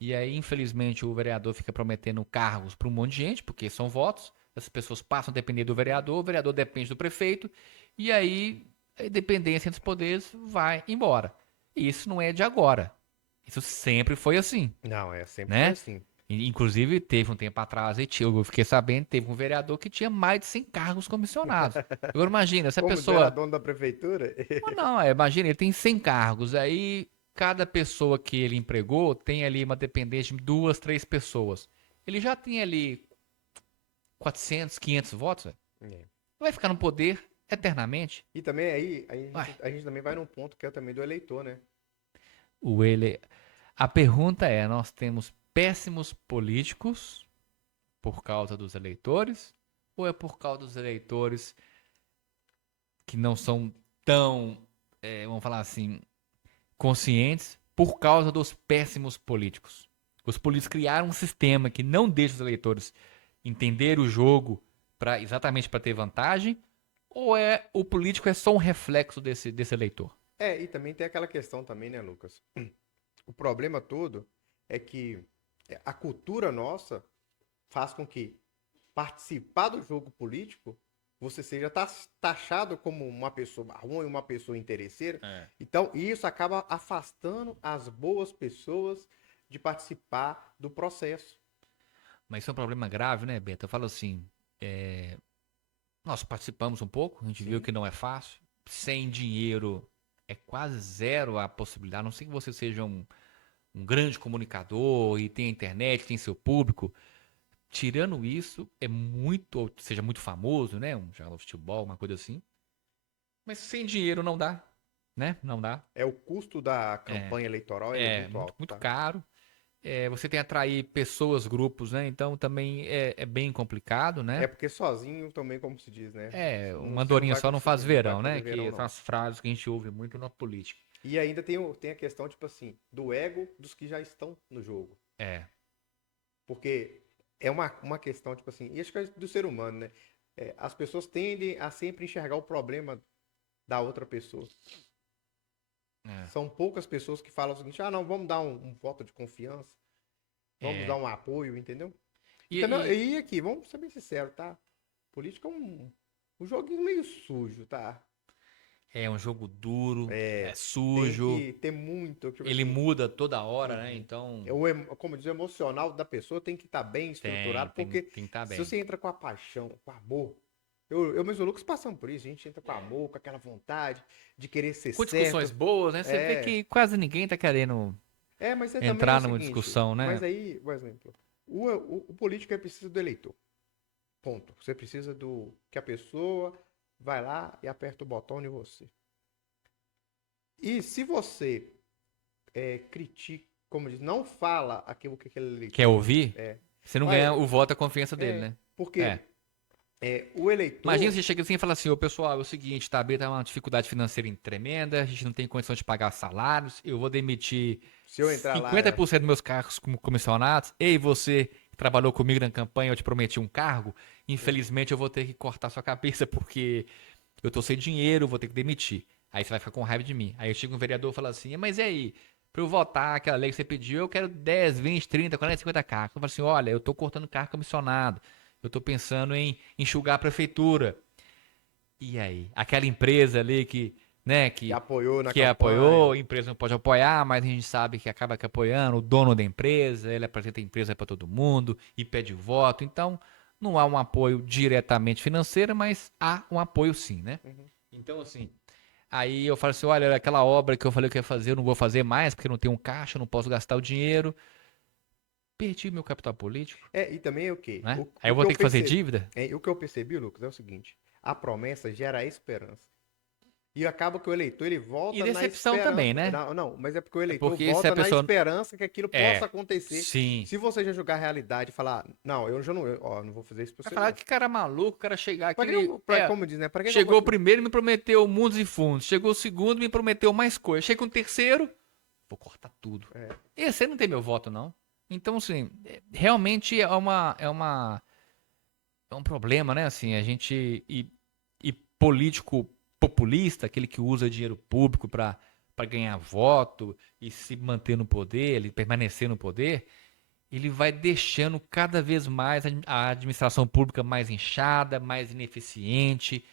E aí, infelizmente, o vereador fica prometendo cargos para um monte de gente, porque são votos, as pessoas passam a depender do vereador, o vereador depende do prefeito, e aí a independência entre os poderes vai embora. E isso não é de agora. Isso sempre foi assim, Não, sempre foi né? assim. Inclusive, teve um tempo atrás, eu fiquei sabendo, teve um vereador que tinha mais de 100 cargos comissionados. Agora imagina, essa Como era pessoa. dono da prefeitura, Ou não, imagina, ele tem 100 cargos, aí cada pessoa que ele empregou tem ali uma dependência de duas, três pessoas. Ele já tem ali 400, 500 votos, velho. é. Vai ficar no poder eternamente. E também aí, Vai. a gente também vai num ponto que é também do eleitor, né? O ele... A pergunta é: nós temos péssimos políticos por causa dos eleitores? Ou é por causa dos eleitores que não são tão, vamos falar assim, conscientes por causa dos péssimos políticos? Os políticos criaram um sistema que não deixa os eleitores entender o jogo exatamente para ter vantagem? Ou o político é só um reflexo desse eleitor? E também tem aquela questão também, né, Lucas? O problema todo é que a cultura nossa faz com que participar do jogo político você seja taxado como uma pessoa ruim, uma pessoa interesseira. É. Então, isso acaba afastando as boas pessoas de participar do processo. Mas isso é um problema grave, né, Beto? Eu falo assim, nós participamos um pouco, a gente viu Sim. que não é fácil. Sem dinheiro é quase zero a possibilidade, a não sei que você seja um grande comunicador e tenha internet, tem seu público. Tirando isso, ou seja muito famoso, né? Um jogador de futebol, uma coisa assim. Mas sem dinheiro não dá, né? Não dá. O custo da É, campanha eleitoral ele é é muito muito, alto, muito tá? caro. Você tem que atrair pessoas, grupos, né? Então também é bem complicado, É né? porque sozinho também, como se diz, né? Uma Você não andorinha vai só não faz conseguir, não vai verão, né? fazer verão, Que são não. as frases que a gente ouve muito na política. E ainda tem a questão, tipo assim, do ego dos que já estão no jogo. É, Porque é uma questão, tipo assim, e acho que é do ser humano, né? As pessoas tendem a sempre enxergar o problema da outra pessoa. é, São poucas pessoas que falam o seguinte, ah, não, vamos dar um voto de confiança, vamos dar é. um apoio, entendeu? E E, também, e e aqui, vamos ser bem sinceros, tá? Política é um joguinho meio sujo, tá? é um jogo duro, é É, tem sujo, que ter muito, tipo ele assim, muda toda hora, né? uhum. Então Como diz, o emocional da pessoa tem que estar bem tem, estruturado, tem, porque tem que estar se bem. você entra com a paixão, com amor, eu mesmo e o Lucas passamos por isso, a gente entra com amor, com aquela vontade de querer ser Com discussões certo. boas, né? Você vê É, que quase ninguém tá querendo mas aí também é o entrar numa seguinte, discussão, mas né? aí, por exemplo, O político é preciso do eleitor. Ponto. Você precisa do que a pessoa vai lá e aperta o botão em você. E se você critica, como diz, não fala aquilo que aquele Quer eleitor ouvir? é. Você não ganha Olha, o voto, a confiança dele, né? porque É. o Imagina eleitor. você chega assim e fala assim, ô pessoal, é o seguinte, tá, a B tá uma dificuldade financeira tremenda, a gente não tem condição de pagar salários, eu vou demitir Se eu entrar lá, 50% dos meus cargos como comissionados, ei, você que trabalhou comigo na campanha, eu te prometi um cargo, infelizmente eu vou ter que cortar sua cabeça porque eu tô sem dinheiro, vou ter que demitir. Aí você vai ficar com raiva de mim. Aí chega um vereador e fala assim, mas e aí, pra eu votar aquela lei que você pediu, eu quero 10, 20, 30, 40, 50 cargos. Eu falo assim, olha, eu tô cortando cargo comissionado, eu tô pensando em enxugar a prefeitura. E aí? Aquela empresa ali que, né, que apoiou na que campanha. apoiou, a empresa não pode apoiar, mas a gente sabe que acaba que apoiando, o dono da empresa, ele apresenta a empresa para todo mundo e pede voto. Então, não há um apoio diretamente financeiro, mas há um apoio sim, né? Uhum. Então, assim, aí eu falo assim, olha, aquela obra que eu falei que ia fazer, eu não vou fazer mais, porque não tenho um caixa, não posso gastar o dinheiro. Perdi meu capital político, E também é o quê? né? O, Aí o eu que vou eu ter que fazer percebi, dívida? o que eu percebi, Lucas, é o seguinte: a promessa gera esperança. E acaba que o eleitor ele E volta na decepção também, esperança. né? Não, não, mas é porque o É eleitor porque se a volta na pessoa. esperança que aquilo possa É, acontecer. sim. Se você já jogar a realidade e falar, não, eu já não, ó, não vou fazer isso pra Vai você, falar não. que cara maluco, o cara chegar aqui, Pra que que ele. como diz, né? Pra que que eu vou. Chegou o primeiro e me prometeu mundos e fundos. Chegou o segundo e me prometeu mais coisas. Chega o terceiro, vou cortar tudo. É, Esse aí não tem meu voto, não. Então, assim, realmente é um problema, né? Assim, a gente. E político populista, aquele que usa dinheiro público para ganhar voto e se manter no poder, ele permanecer no poder, ele vai deixando cada vez mais a administração pública mais inchada, mais ineficiente,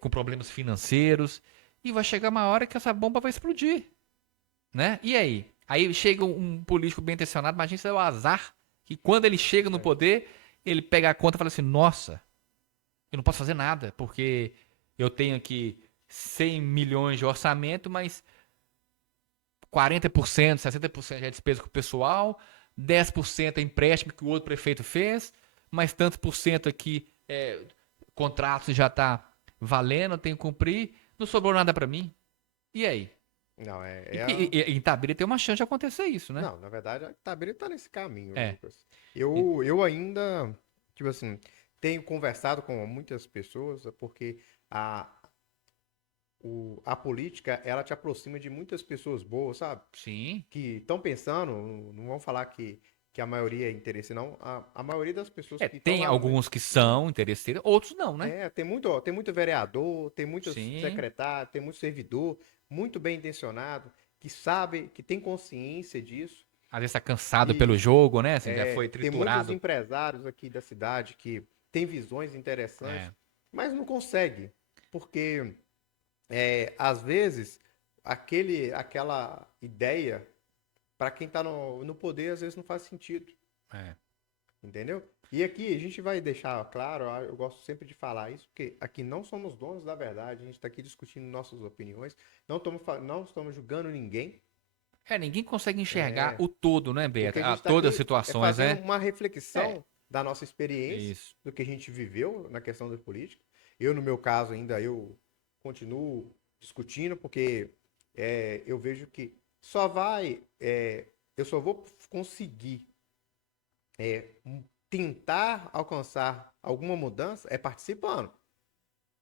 com problemas financeiros. E vai chegar uma hora que essa bomba vai explodir, né? E aí? Aí chega um político bem intencionado, imagina se é o azar, que quando ele chega no é. poder, ele pega a conta e fala assim, nossa, eu não posso fazer nada, porque eu tenho aqui 100 milhões de orçamento, mas 40%, 60% já é despesa com o pessoal, 10% é empréstimo que o outro prefeito fez, mais tantos por cento aqui contrato já está valendo, eu tenho que cumprir, não sobrou nada para mim. E aí? Não, Em Itabira tem uma chance de acontecer isso, né? Não, na verdade, a Itabira tá nesse caminho, É. Lucas. E- Eu ainda, tipo assim, tenho conversado com muitas pessoas, porque a, a política, ela te aproxima de muitas pessoas boas, sabe? Sim. Que estão pensando, não vão falar que a maioria é interesse, não. A maioria das pessoas que estão Tem realmente. alguns que são interesseiros, outros não, né? Tem muito vereador, tem muitos Sim. secretários, tem muito servidor, muito bem intencionado, que sabe, que tem consciência disso. Às vezes tá cansado pelo E jogo, né? Assim, já foi tem muitos triturado. empresários aqui da cidade que têm visões interessantes, É. mas não consegue, porque às vezes aquela ideia para quem está no poder às vezes não faz sentido, É. entendeu? E aqui a gente vai deixar claro, eu gosto sempre de falar isso, porque aqui não somos donos da verdade, a gente está aqui discutindo nossas opiniões, não estamos julgando ninguém, Ninguém consegue enxergar é, o todo, né, porque Beto? a gente está Todas as aqui situações, fazendo né? uma É, reflexão da nossa experiência, isso. do que a gente viveu na questão da política. Eu, no meu caso, ainda eu continuo discutindo, porque eu vejo que só vai, eu só vou conseguir tentar alcançar alguma mudança participando.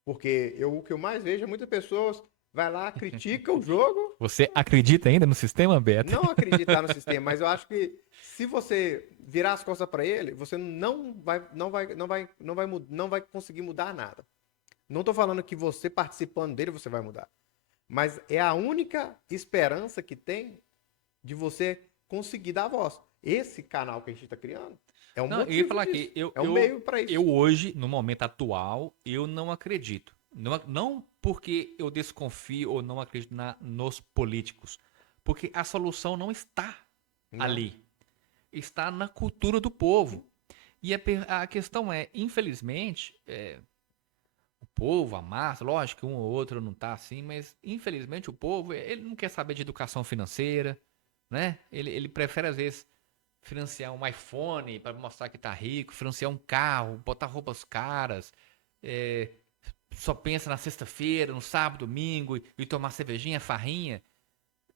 Porque o que eu mais vejo é muitas pessoas vai lá, critica o jogo, Você acredita ainda no sistema, Beto? não acreditar no sistema, mas eu acho que se você virar as costas para ele, você não vai conseguir mudar nada. Não tô falando que você participando dele você vai mudar, mas é a única esperança que tem de você conseguir dar voz. Esse canal que a gente está criando é um Não, eu ia motivo falar disso, que eu, é um eu, meio para isso. eu hoje, no momento atual, eu não acredito. Não, não porque eu desconfio ou não acredito nos políticos. Porque a solução não está Não, ali. Está na cultura do povo. E a questão é, infelizmente, o povo, a massa, lógico que um ou outro não tá assim, mas infelizmente o povo, ele não quer saber de educação financeira, né? Ele prefere, às vezes, financiar um iPhone para mostrar que tá rico, financiar um carro, botar roupas caras, é, só pensa na sexta-feira, no sábado, domingo e tomar cervejinha, farrinha.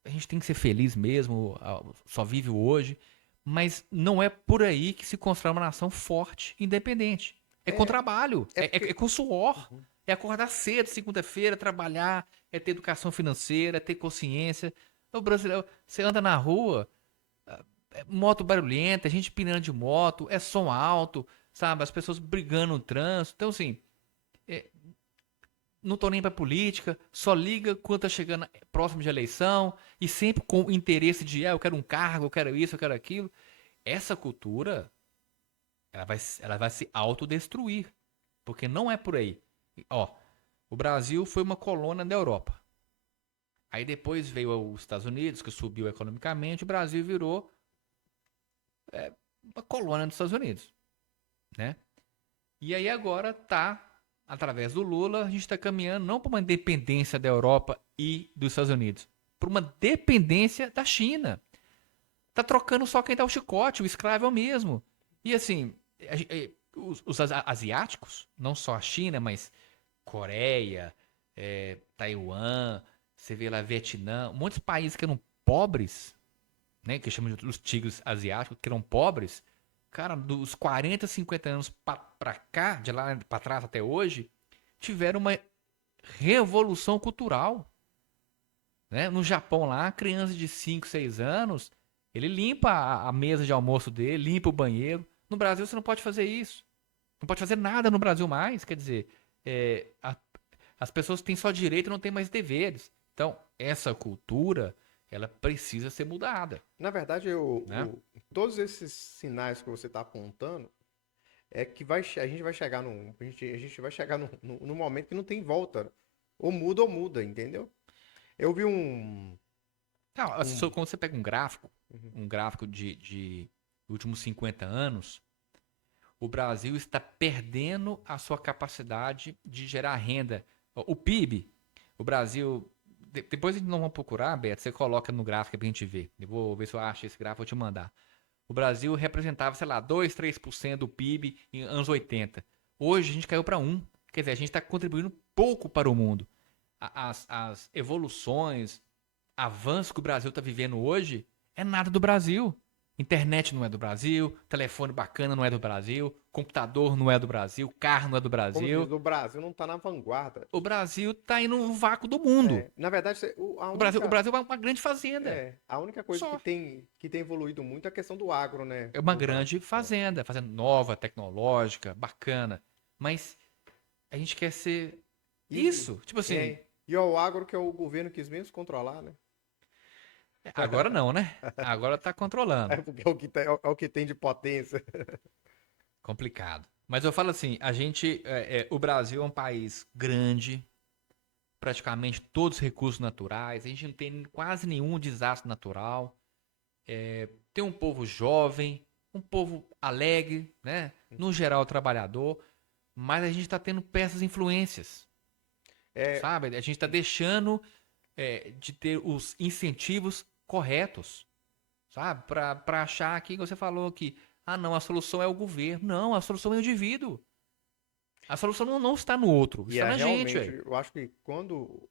A gente tem que ser feliz mesmo, só vive o hoje, mas não é por aí que se constrói uma nação forte, independente. É com É, trabalho, é porque. é com suor, Uhum. é acordar cedo, segunda-feira, trabalhar, é ter educação financeira, é ter consciência. O brasileiro, você anda na rua, é moto barulhenta, gente pinando de moto, é som alto, sabe? As pessoas brigando no trânsito. Então, assim, é, não tô nem pra política, só liga quando tá chegando próximo de eleição e sempre com interesse de, eu quero um cargo, eu quero isso, eu quero aquilo. Essa cultura, ela vai se autodestruir, porque não é por aí. Ó, o Brasil foi uma colônia da Europa. Aí depois veio os Estados Unidos, que subiu economicamente, o Brasil virou uma colônia dos Estados Unidos, né? E aí agora tá, através do Lula, a gente está caminhando não para uma independência da Europa e dos Estados Unidos, para uma dependência da China. Tá trocando só quem dá o chicote, o escravo é o mesmo. E assim, os asiáticos, não só a China, mas Coreia, Taiwan, você vê lá Vietnã, muitos países que eram pobres, né, que chamam de os tigres asiáticos, que eram pobres, cara, dos 40, 50 anos pra cá, de lá pra trás até hoje, tiveram uma revolução cultural, né? No Japão lá, criança de 5, 6 anos, ele limpa a mesa de almoço dele, limpa o banheiro. No Brasil você não pode fazer isso. Não pode fazer nada no Brasil mais, quer dizer, as pessoas têm só direito e não têm mais deveres. Então, essa cultura, ela precisa ser mudada, Na verdade, né? todos esses sinais que você está apontando é que a gente vai chegar a gente vai chegar num momento que não tem volta. Ou muda, entendeu? Eu vi Não, um, quando você pega uhum. um gráfico de últimos 50 anos, o Brasil está perdendo a sua capacidade de gerar renda. O PIB, o Brasil. Depois a gente não vai procurar, Beto, você coloca no gráfico pra gente ver. Eu vou ver se eu acho esse gráfico, vou te mandar. O Brasil representava, sei lá, 2, 3% do PIB em anos 80. Hoje a gente caiu para 1. Quer dizer, a gente está contribuindo pouco para o mundo. As evoluções, avanço que o Brasil está vivendo hoje é nada do Brasil. Internet não é do Brasil, telefone bacana não é do Brasil, computador não é do Brasil, carro não é do Como se diz, Brasil. o Brasil não está na vanguarda. O Brasil está indo no vácuo do mundo. É, na verdade, O Brasil é uma grande fazenda. a única coisa Só. que tem evoluído muito é a questão do agro, né? É uma No Brasil. grande fazenda, fazenda nova, tecnológica, bacana. Mas a gente quer ser E, isso. Tipo assim, e é o agro que é o governo quis menos controlar, né? agora não, né? Agora tá É controlando. porque é o que tem, é o que tem de potência. Complicado. Mas eu falo assim, o Brasil é um país grande, praticamente todos os recursos naturais, a gente não tem quase nenhum desastre natural. Tem um povo jovem, um povo alegre, né? No geral, trabalhador, mas a gente está tendo péssimas influências, É, sabe? A gente está deixando de ter os incentivos corretos, sabe? Para achar que você falou que, não, a solução é o governo. Não, a solução é o indivíduo. A solução não está no outro, e está é na gente, realmente, velho. eu acho que quando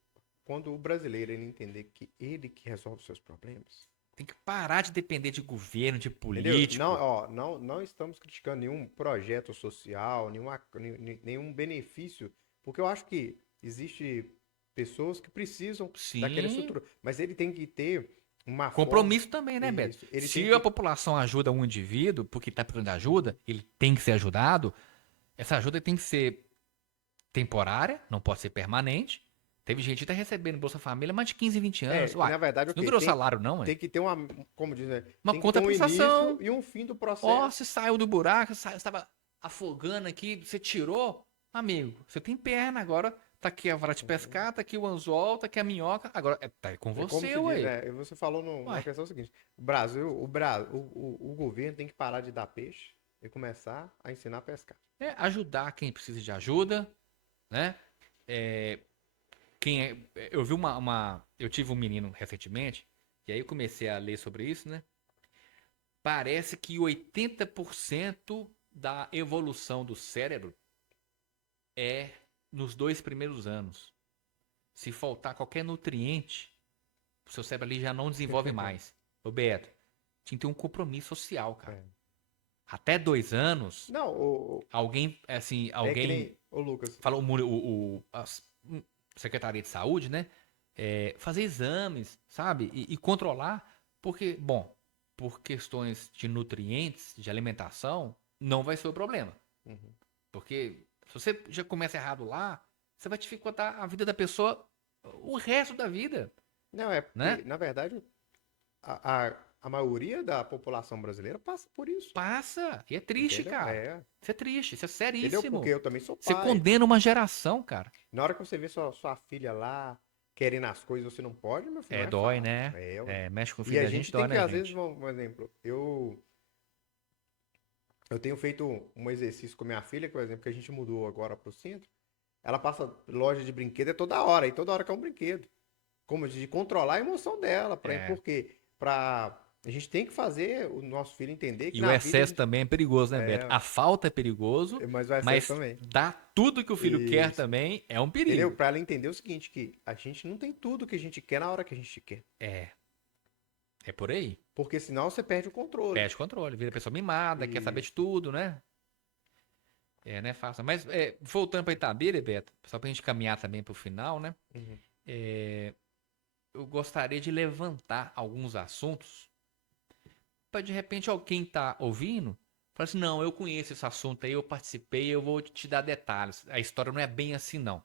o brasileiro ele entender que ele que resolve os seus problemas, Tem que parar de depender de governo, de entendeu? Não, político. ó, não estamos criticando nenhum projeto social, nenhum benefício, porque eu acho que existe pessoas que precisam daquela Sim, estrutura, mas ele tem que ter uma forma, compromisso também, né, Beto? isso, ele tem Se a que, população ajuda um indivíduo porque está precisando de ajuda, ele tem que ser ajudado. Essa ajuda tem que ser temporária, não pode ser permanente. Teve gente que está recebendo Bolsa Família há mais de 15, 20 anos. que Uai, na verdade, isso não ok, virou salário, não, ué. tem que ter uma, como diz, né? Uma Tem que ter um início contraprestação. e um fim do Ó, processo. você saiu do buraco, você estava afogando aqui, você tirou. Amigo, você tem perna agora. Tá aqui a vara de pescar, tá aqui o anzol, tá aqui a minhoca. Agora tá aí com É como você, se diz, ué. né? Você falou numa Ué, questão seguinte: o governo tem que parar de dar peixe e começar a ensinar a pescar. ajudar quem precisa de ajuda, né? É, eu vi eu tive um menino recentemente, e aí eu comecei a ler sobre isso, né? parece que 80% da evolução do cérebro é nos 2 primeiros anos. Se faltar qualquer nutriente, o seu cérebro ali já não desenvolve mais. Ô Beto, tinha que ter um compromisso social, cara. É. Até 2 anos, Não, alguém, assim, é que alguém nem o Lucas. falou, a Secretaria de Saúde, né? Fazer exames, sabe? E controlar, porque, bom, por questões de nutrientes, de alimentação, não vai ser o problema. Uhum. Porque se você já começa errado lá, você vai dificultar a vida da pessoa o resto da vida, Não, é porque, né? na verdade, a maioria da população brasileira passa por isso. Passa. E é triste, Entendeu? cara. É. Isso é triste, isso é Entendeu? Porque seríssimo. eu também sou Você pai. condena uma geração, cara. Na hora que você vê sua filha lá querendo as coisas, você não pode, meu filho, não é Dói, fácil. né? É, ué. Mexe com o E filho a da gente, gente dói, tem que, né, às vezes, gente? um exemplo, eu tenho feito um exercício com minha filha, que, por exemplo, que a gente mudou agora pro centro. Ela passa loja de brinquedo toda hora, e toda hora quer um brinquedo. Como de controlar a emoção dela, É. porque a gente tem que fazer o nosso filho entender que E o na vida a excesso gente, também é perigoso, né, Beto? é, A falta é perigoso, mas vai ser mas também. dar tudo que o filho quer Isso. também é um Entendeu? perigo. Pra ela entender o seguinte, que a gente não tem tudo que a gente quer na hora que a gente quer. É, é por aí. Porque senão você perde o controle. Perde o controle, vira pessoa mimada, quer saber de Isso. tudo, né? Não é fácil. Mas voltando para Itabira, Beto, só pra gente caminhar também pro final, né? Uhum. Eu gostaria de levantar alguns assuntos para de repente alguém tá ouvindo, falar assim, não, eu conheço esse assunto aí, eu participei, eu vou te dar detalhes. A história não é bem assim, não.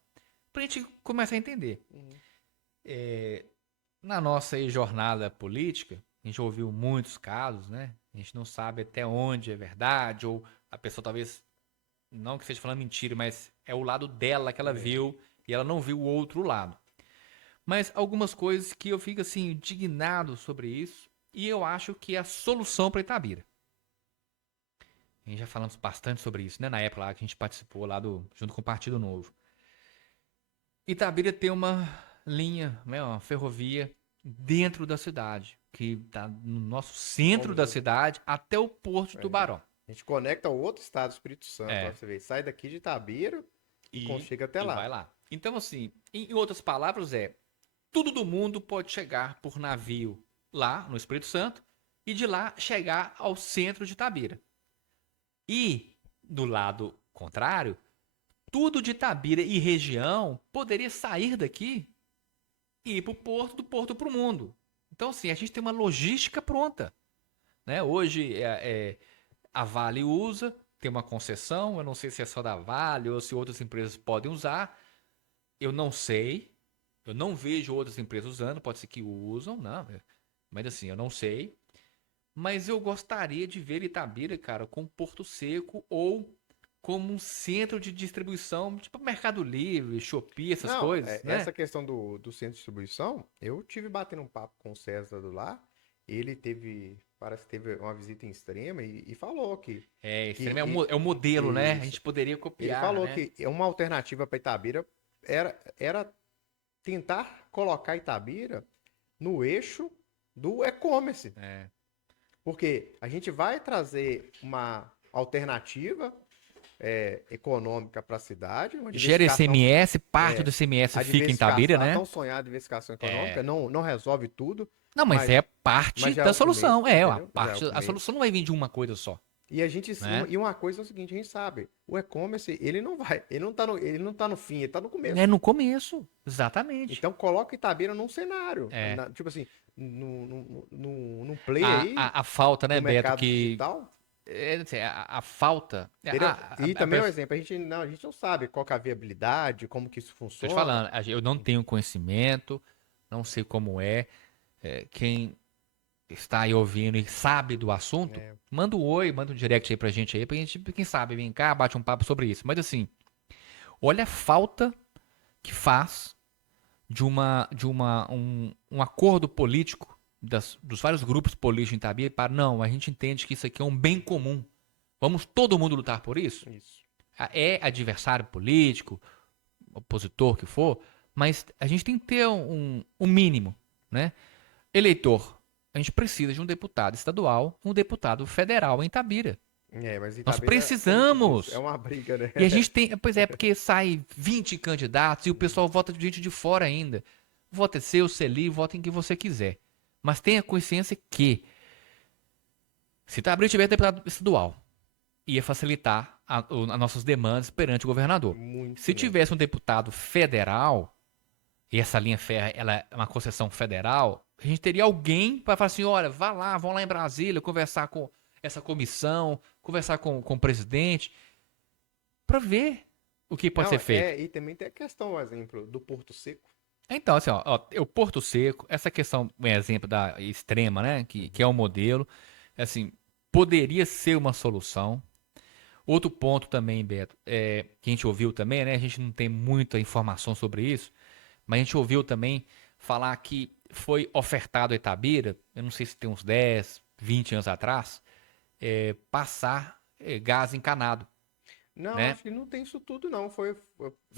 Pra gente começar a entender. Uhum. Na nossa aí, jornada política, a gente ouviu muitos casos, né? A gente não sabe até onde é verdade, ou a pessoa talvez, não que esteja falando mentira, mas é o lado dela que ela É. viu e ela não viu o outro lado. Mas algumas coisas que eu fico assim, indignado sobre isso, e eu acho que é a solução para Itabira. A gente já falamos bastante sobre isso, né? Na época lá que a gente participou lá junto com o Partido Novo. Itabira tem uma linha, né, uma ferrovia dentro da cidade, que está no nosso centro da Como, cidade até o Porto de é, Tubarão. a gente conecta ao outro estado do Espírito Santo, ó, É, pra você ver. Sai daqui de Itabira e e, chega até e vai lá. lá. Então, assim, em outras palavras, tudo do mundo pode chegar por navio lá no Espírito Santo e de lá chegar ao centro de Itabira. E, do lado contrário, tudo de Itabira e região poderia sair daqui e ir para o porto, do porto para o mundo. Então, assim, a gente tem uma logística pronta. Né? Hoje, a Vale usa, tem uma concessão, eu não sei se é só da Vale ou se outras empresas podem usar. Eu não sei, eu não vejo outras empresas usando, pode ser que usam, não, mas assim, eu não sei. Mas eu gostaria de ver Itabira, cara, com Porto Seco ou como um centro de distribuição, tipo Mercado Livre, Shopee, essas Não, coisas, né? essa questão do centro de distribuição, eu tive batendo um papo com o César do lá, ele parece que teve uma visita em Extrema e falou Extremo que é o modelo, né? A isso. gente poderia Ele copiar, falou né? que uma alternativa para Itabira era tentar colocar Itabira no eixo do e-commerce. É. Porque a gente vai trazer uma alternativa econômica para a cidade, uma Gera diversificação, ICMS, parte do ICMS a fica em Itabira, diversificação, a né? tão sonhada diversificação econômica, É. não resolve tudo, Não, mas mas, é parte mas já é da o solução. começo, A entendeu? Já é o parte, a começo. solução não vai vir de uma coisa só, né? E uma coisa é o seguinte, a gente sabe, o e-commerce, ele não tá no fim, ele tá no É começo. no começo, exatamente. Então coloca Itabira num cenário, É. tipo assim, num play aí A falta, né, do Beto, mercado que digital. assim, a falta. Entendeu? E também é um exemplo, a gente não sabe qual que é a viabilidade, como que isso Tô te funciona. falando, eu não tenho conhecimento, não sei como é. Quem está aí ouvindo e sabe do assunto, É, manda um oi, manda um direct aí pra gente, quem sabe, vem cá, bate um papo sobre isso. Mas assim, olha a falta que faz um acordo político dos vários grupos políticos em Itabira para, não, a gente entende que isso aqui é um bem comum. Vamos todo mundo lutar por isso? isso. É adversário político, opositor que for, mas a gente tem que ter um mínimo, né? Eleitor. a gente precisa de um deputado estadual, um deputado federal em Itabira. Mas Nós Itabira, como se diz, é precisamos. uma briga, né? E a gente tem, pois é, porque sai 20 candidatos e o pessoal vota de gente de fora ainda. Vota seu, Celi, vota em quem você quiser. Mas tenha consciência que, se Itabira tivesse deputado estadual, ia facilitar as nossas demandas perante o governador. Muito, Se muito. tivesse um deputado federal, e essa linha férrea ela é uma concessão federal, a gente teria alguém para falar assim, olha, vá lá, vão lá em Brasília conversar com essa comissão, conversar com o presidente, para ver o que pode Não, ser feito. e também tem a questão, por exemplo, do Porto Seco. Então, assim, o Porto Seco, essa questão, um exemplo da extrema, né, que é um modelo, assim, poderia ser uma solução. Outro ponto também, Beto, que a gente ouviu também, né, a gente não tem muita informação sobre isso, mas a gente ouviu também falar que foi ofertado a Itabira, eu não sei se tem uns 10, 20 anos atrás, passar gás encanado, Não, né? acho que não tem isso tudo, não. Foi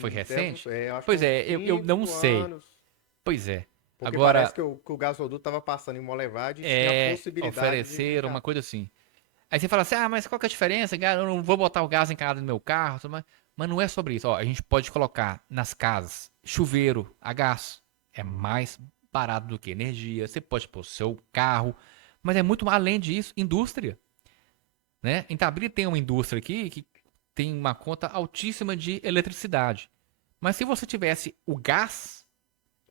recente? Acho que Pois uns é, eu não 5 sei. anos. Pois é. Porque parece Agora, que o gasoduto estava passando em Molevade e tinha a possibilidade de vir ofereceram cá. uma coisa assim. Aí você fala assim, ah, mas qual que é a diferença? Cara, eu não vou botar o gás encanado no meu carro. Mas não é sobre isso. Ó, a gente pode colocar nas casas chuveiro a gás. É mais barato do que energia. Você pode pôr seu carro. Mas é muito além disso, indústria. Né? Em Itabira tem uma indústria aqui que tem uma conta altíssima de eletricidade. Mas se você tivesse o gás,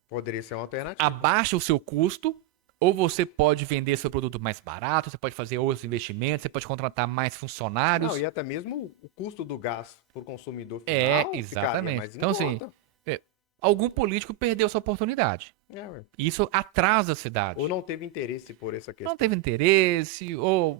Poderia ser uma alternativa. abaixa o seu custo, ou você pode vender seu produto mais barato, você pode fazer outros investimentos, você pode contratar mais Não, e funcionários. até mesmo o custo do gás para o consumidor É, final ficaria exatamente. mais em Então, assim, conta. é, algum político perdeu essa oportunidade. Ué. Isso atrasa a Ou cidade. não teve interesse por essa Não questão. teve interesse,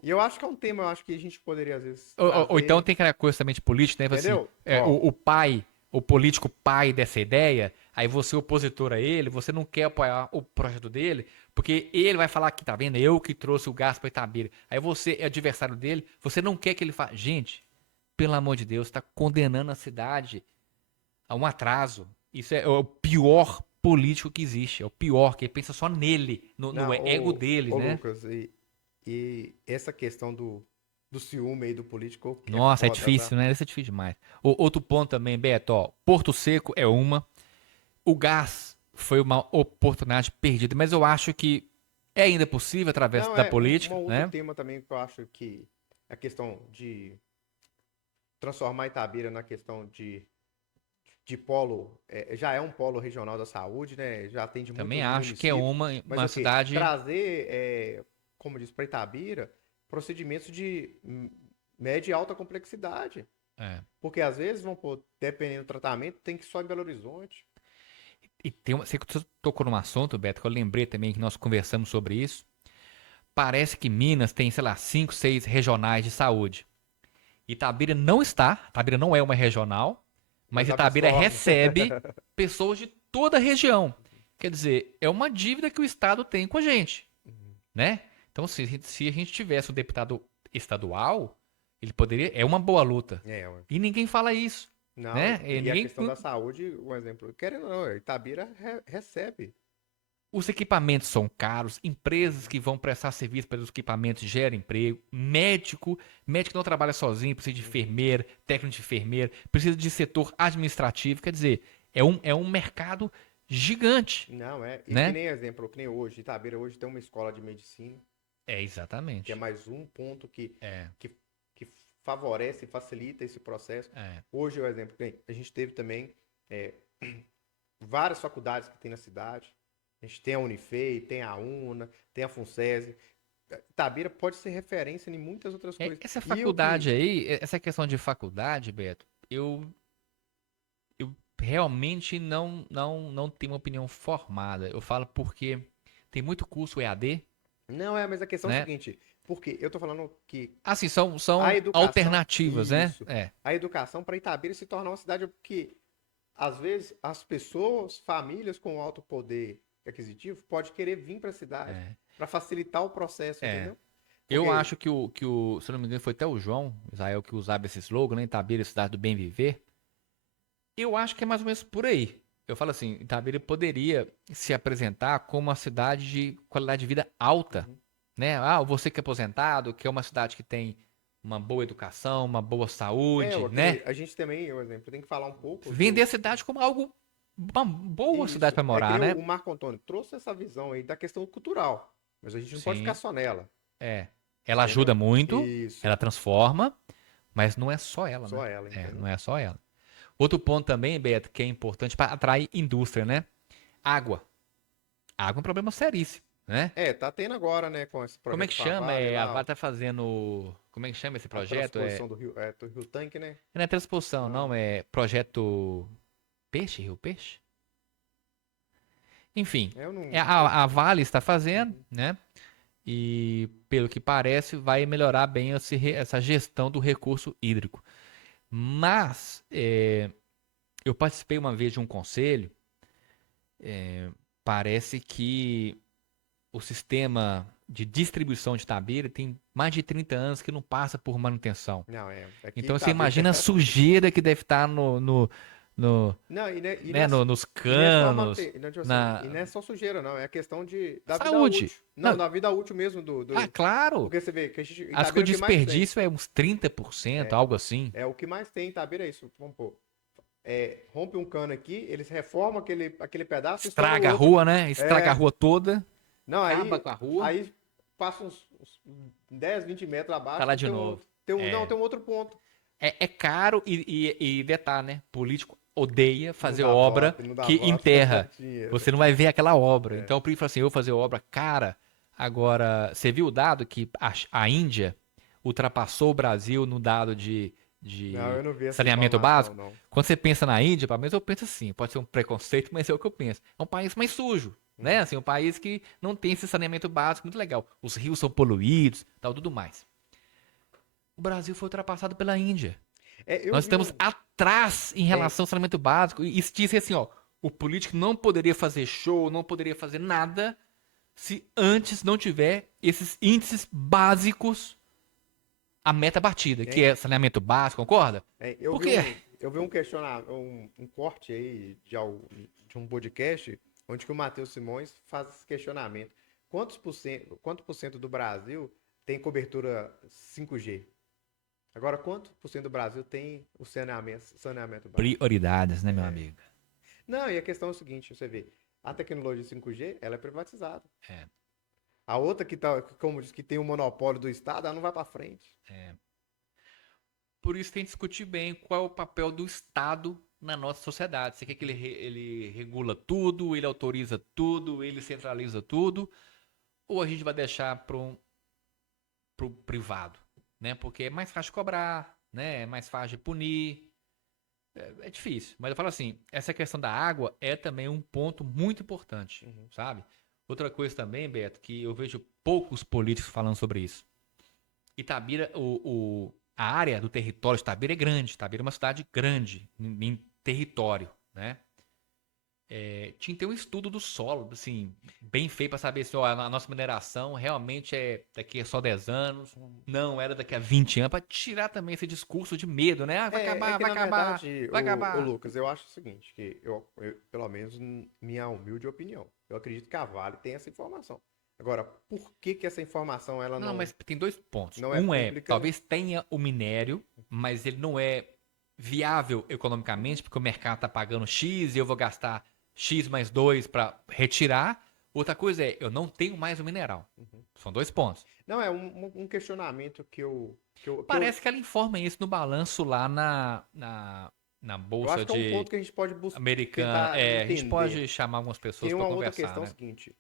E eu acho que é um tema, eu acho que a gente poderia às vezes ou então trazer, tem aquela coisa também de política, né? Assim, entendeu? Ó, o pai, o político pai dessa ideia, aí você é opositor a ele, você não quer apoiar o projeto dele, porque ele vai falar que, tá vendo, eu que trouxe o gás para Itabira. Aí você é adversário dele, você não quer que ele faça. Gente, pelo amor de Deus, está condenando a cidade a um atraso. Isso é o pior político que existe. É o pior, que ele pensa só nele, no não, ego deles, ô né? Lucas, e essa questão do ciúme aí do político é Nossa, é foda, tá? difícil, né? Isso é difícil demais. Outro ponto também, Beto, ó, Porto Seco é uma. O gás foi uma oportunidade perdida, mas eu acho que é ainda possível através Não, da um política, outro né? tema também que eu acho que é a questão de transformar Itabira na questão de polo, já é um polo regional da saúde, né? Já atende Também muitos acho que é municípios, mas uma o quê? cidade. Trazer, como diz, para Itabira, procedimentos de média e alta complexidade. É. Porque às vezes, dependendo do tratamento, tem que ir só em Belo Horizonte. E tem uma, você tocou num assunto, Beto, que eu lembrei também que nós conversamos sobre isso. Parece que Minas tem, sei lá, 5, 6 regionais de saúde. Itabira não está, Itabira não é uma regional, mas Mas Itabira absorve. recebe pessoas de toda a região. Quer dizer, é uma dívida que o Estado tem com a gente, né? Então, se a gente tivesse um deputado estadual, ele poderia. É uma boa luta. Ué. E ninguém fala isso, Não, né? e a questão da saúde, um exemplo, querendo ou não, Itabira recebe. Os equipamentos são caros, empresas que vão prestar serviço para os equipamentos geram emprego, médico não trabalha sozinho, precisa de enfermeiro, técnico de enfermeiro, precisa de setor administrativo, quer dizer, é um mercado gigante, Não, e que né? nem exemplo, que nem hoje, Itabira hoje tem uma escola de medicina, É, que é exatamente. mais um ponto É, que, que favorece e facilita esse processo. é. Hoje, o exemplo, que nem a gente teve também é, várias faculdades que tem na cidade. A gente tem a Unifei, tem a UNA, tem a FUNSESI. Itabira pode ser referência em muitas outras coisas. Essa E o faculdade que. aí, essa questão de faculdade, Beto, eu realmente não tenho uma opinião formada. Eu falo porque tem muito curso EAD, Não mas a questão é o né? seguinte, porque eu tô falando que Assim, a são educação, alternativas, né? isso, É. a educação para Itabira se tornar uma cidade que, às vezes, as pessoas, famílias com alto poder aquisitivo, pode querer vir para a cidade É. para facilitar o processo, É. entendeu? Eu Porque, acho se eu não me engano, foi até o João Israel que usava esse slogan, né? Itabira, cidade do bem viver. Eu acho que é mais ou menos por aí. eu falo assim, Itabira poderia se apresentar como uma cidade de qualidade de vida alta, Uhum. né? Ah, você que é aposentado, que é uma cidade que tem uma boa educação, uma boa saúde, né? A gente também, por exemplo, tem que falar um pouco Vender do. a cidade como algo, uma boa cidade Isso. para É que morar, nem né? o Marco Antônio trouxe essa visão aí da questão cultural. Mas a gente não pode ficar Sim, só nela, é. Ela ajuda entendeu? muito, Isso. ela transforma, mas não é só ela, né? Só ela, É, entendeu? não é só ela. Outro ponto também, Beto, que é importante para atrair indústria, né? Água. Água é um problema seríssimo, né? É, tá tendo agora, né, com esse Como é que projeto com a chama? Vale A lá, Vale tá fazendo. Como é que chama esse a projeto? transposição do Rio Tanque, né? Não é transposição, não, Não. é projeto Peixe, Rio Peixe? Enfim, Eu não. a Vale está fazendo, Uhum. né? E pelo que parece, vai melhorar bem essa gestão do recurso hídrico. Mas eu participei uma vez de um conselho, parece que o sistema de distribuição de Itabira tem mais de 30 anos que não passa por manutenção. Não, aqui Então você tá bem. imagina a sujeira que deve estar no, Não, né, nos e não é só canos, manter, não, tipo assim, e na não é só sujeira, não, é a questão da vida saúde. útil. Não, Não, na vida útil mesmo claro. porque você vê que Acho que o Itabira é o que mais tem. desperdício é uns 30%, É, algo assim. é o que mais tem em Itabira é isso, vamos pôr. Rompe um cano aqui, eles reformam aquele pedaço e estoura o Estraga a outro. rua, né? Estraga a É, rua toda, não, acaba com a rua, aí passa uns 10, 20 metros tá abaixo, lá de novo. não, É, tem um outro ponto. é caro e detalhe, né? Político odeia Não fazer dá obra voto, não dá que voto, não dá enterra. dinheiro. Você não vai ver aquela obra. É. Então o político fala assim: eu vou fazer obra cara. Agora, você viu o dado que a Índia ultrapassou o Brasil no dado Não, eu de não vi essa saneamento informação, básico? não. Quando você pensa na Índia, pelo menos eu penso assim, pode ser um preconceito, mas é o que eu penso. É um país mais sujo, né? Uhum. Assim, um país que não tem esse saneamento básico muito legal. Os rios são poluídos, tal, tudo mais. O Brasil foi ultrapassado pela Índia. Eu Nós vi estamos um. atrás em É, relação ao saneamento básico. E isso diz assim, ó, o político não poderia fazer show, não poderia fazer nada se antes não tiver esses índices básicos a meta batida, que é, é saneamento básico, concorda? eu Por vi quê? um questionamento, um corte aí de um podcast, onde que o Matheus Simões faz esse questionamento. Quanto por cento do Brasil tem cobertura 5G? Agora, quanto por cento do Brasil tem o saneamento básico? Prioridades, né, meu É. amigo? Não, e a questão é o seguinte, você vê, a tecnologia 5G, ela é privatizada. É, A outra que tá, como diz, que tem o monopólio do Estado, ela não vai para frente. é. Por isso tem que discutir bem qual é o papel do Estado na nossa sociedade. Você quer que ele regula tudo, ele autoriza tudo, ele centraliza tudo, ou a gente vai deixar pro privado, né? Porque é mais fácil cobrar, né? É mais fácil de punir. É difícil. Mas eu falo assim, essa questão da água é também um ponto muito importante, Uhum. sabe? Outra coisa também, Beto, que eu vejo poucos políticos falando sobre isso. Itabira, a área do território de Itabira é grande. Itabira é uma cidade grande em território, né? Tinha que ter um estudo do solo, assim, bem feito para saber se ó, a nossa mineração realmente é daqui a só 10 anos, não era daqui a 20 anos, para tirar também esse discurso de medo, né? Ah, vai É acabar, que, vai na acabar, verdade, vai o acabar. Lucas, eu acho o seguinte, que pelo menos minha humilde opinião, eu acredito que a Vale tem essa informação. Agora, por que que essa informação ela Não, mas tem dois pontos. não é Um é, pública? talvez tenha o minério, mas ele não é viável economicamente, Uhum. porque o mercado está pagando X e eu vou gastar X mais 2 para retirar. Outra coisa é, eu não tenho mais o mineral. Uhum. São dois pontos. Não, é um questionamento Parece que ela informa isso no balanço lá na eu Bolsa acho que é um ponto de que a gente pode Americana. tentar É, a gente entender. pode chamar algumas pessoas Tem para uma outra conversar, questão né? seguinte,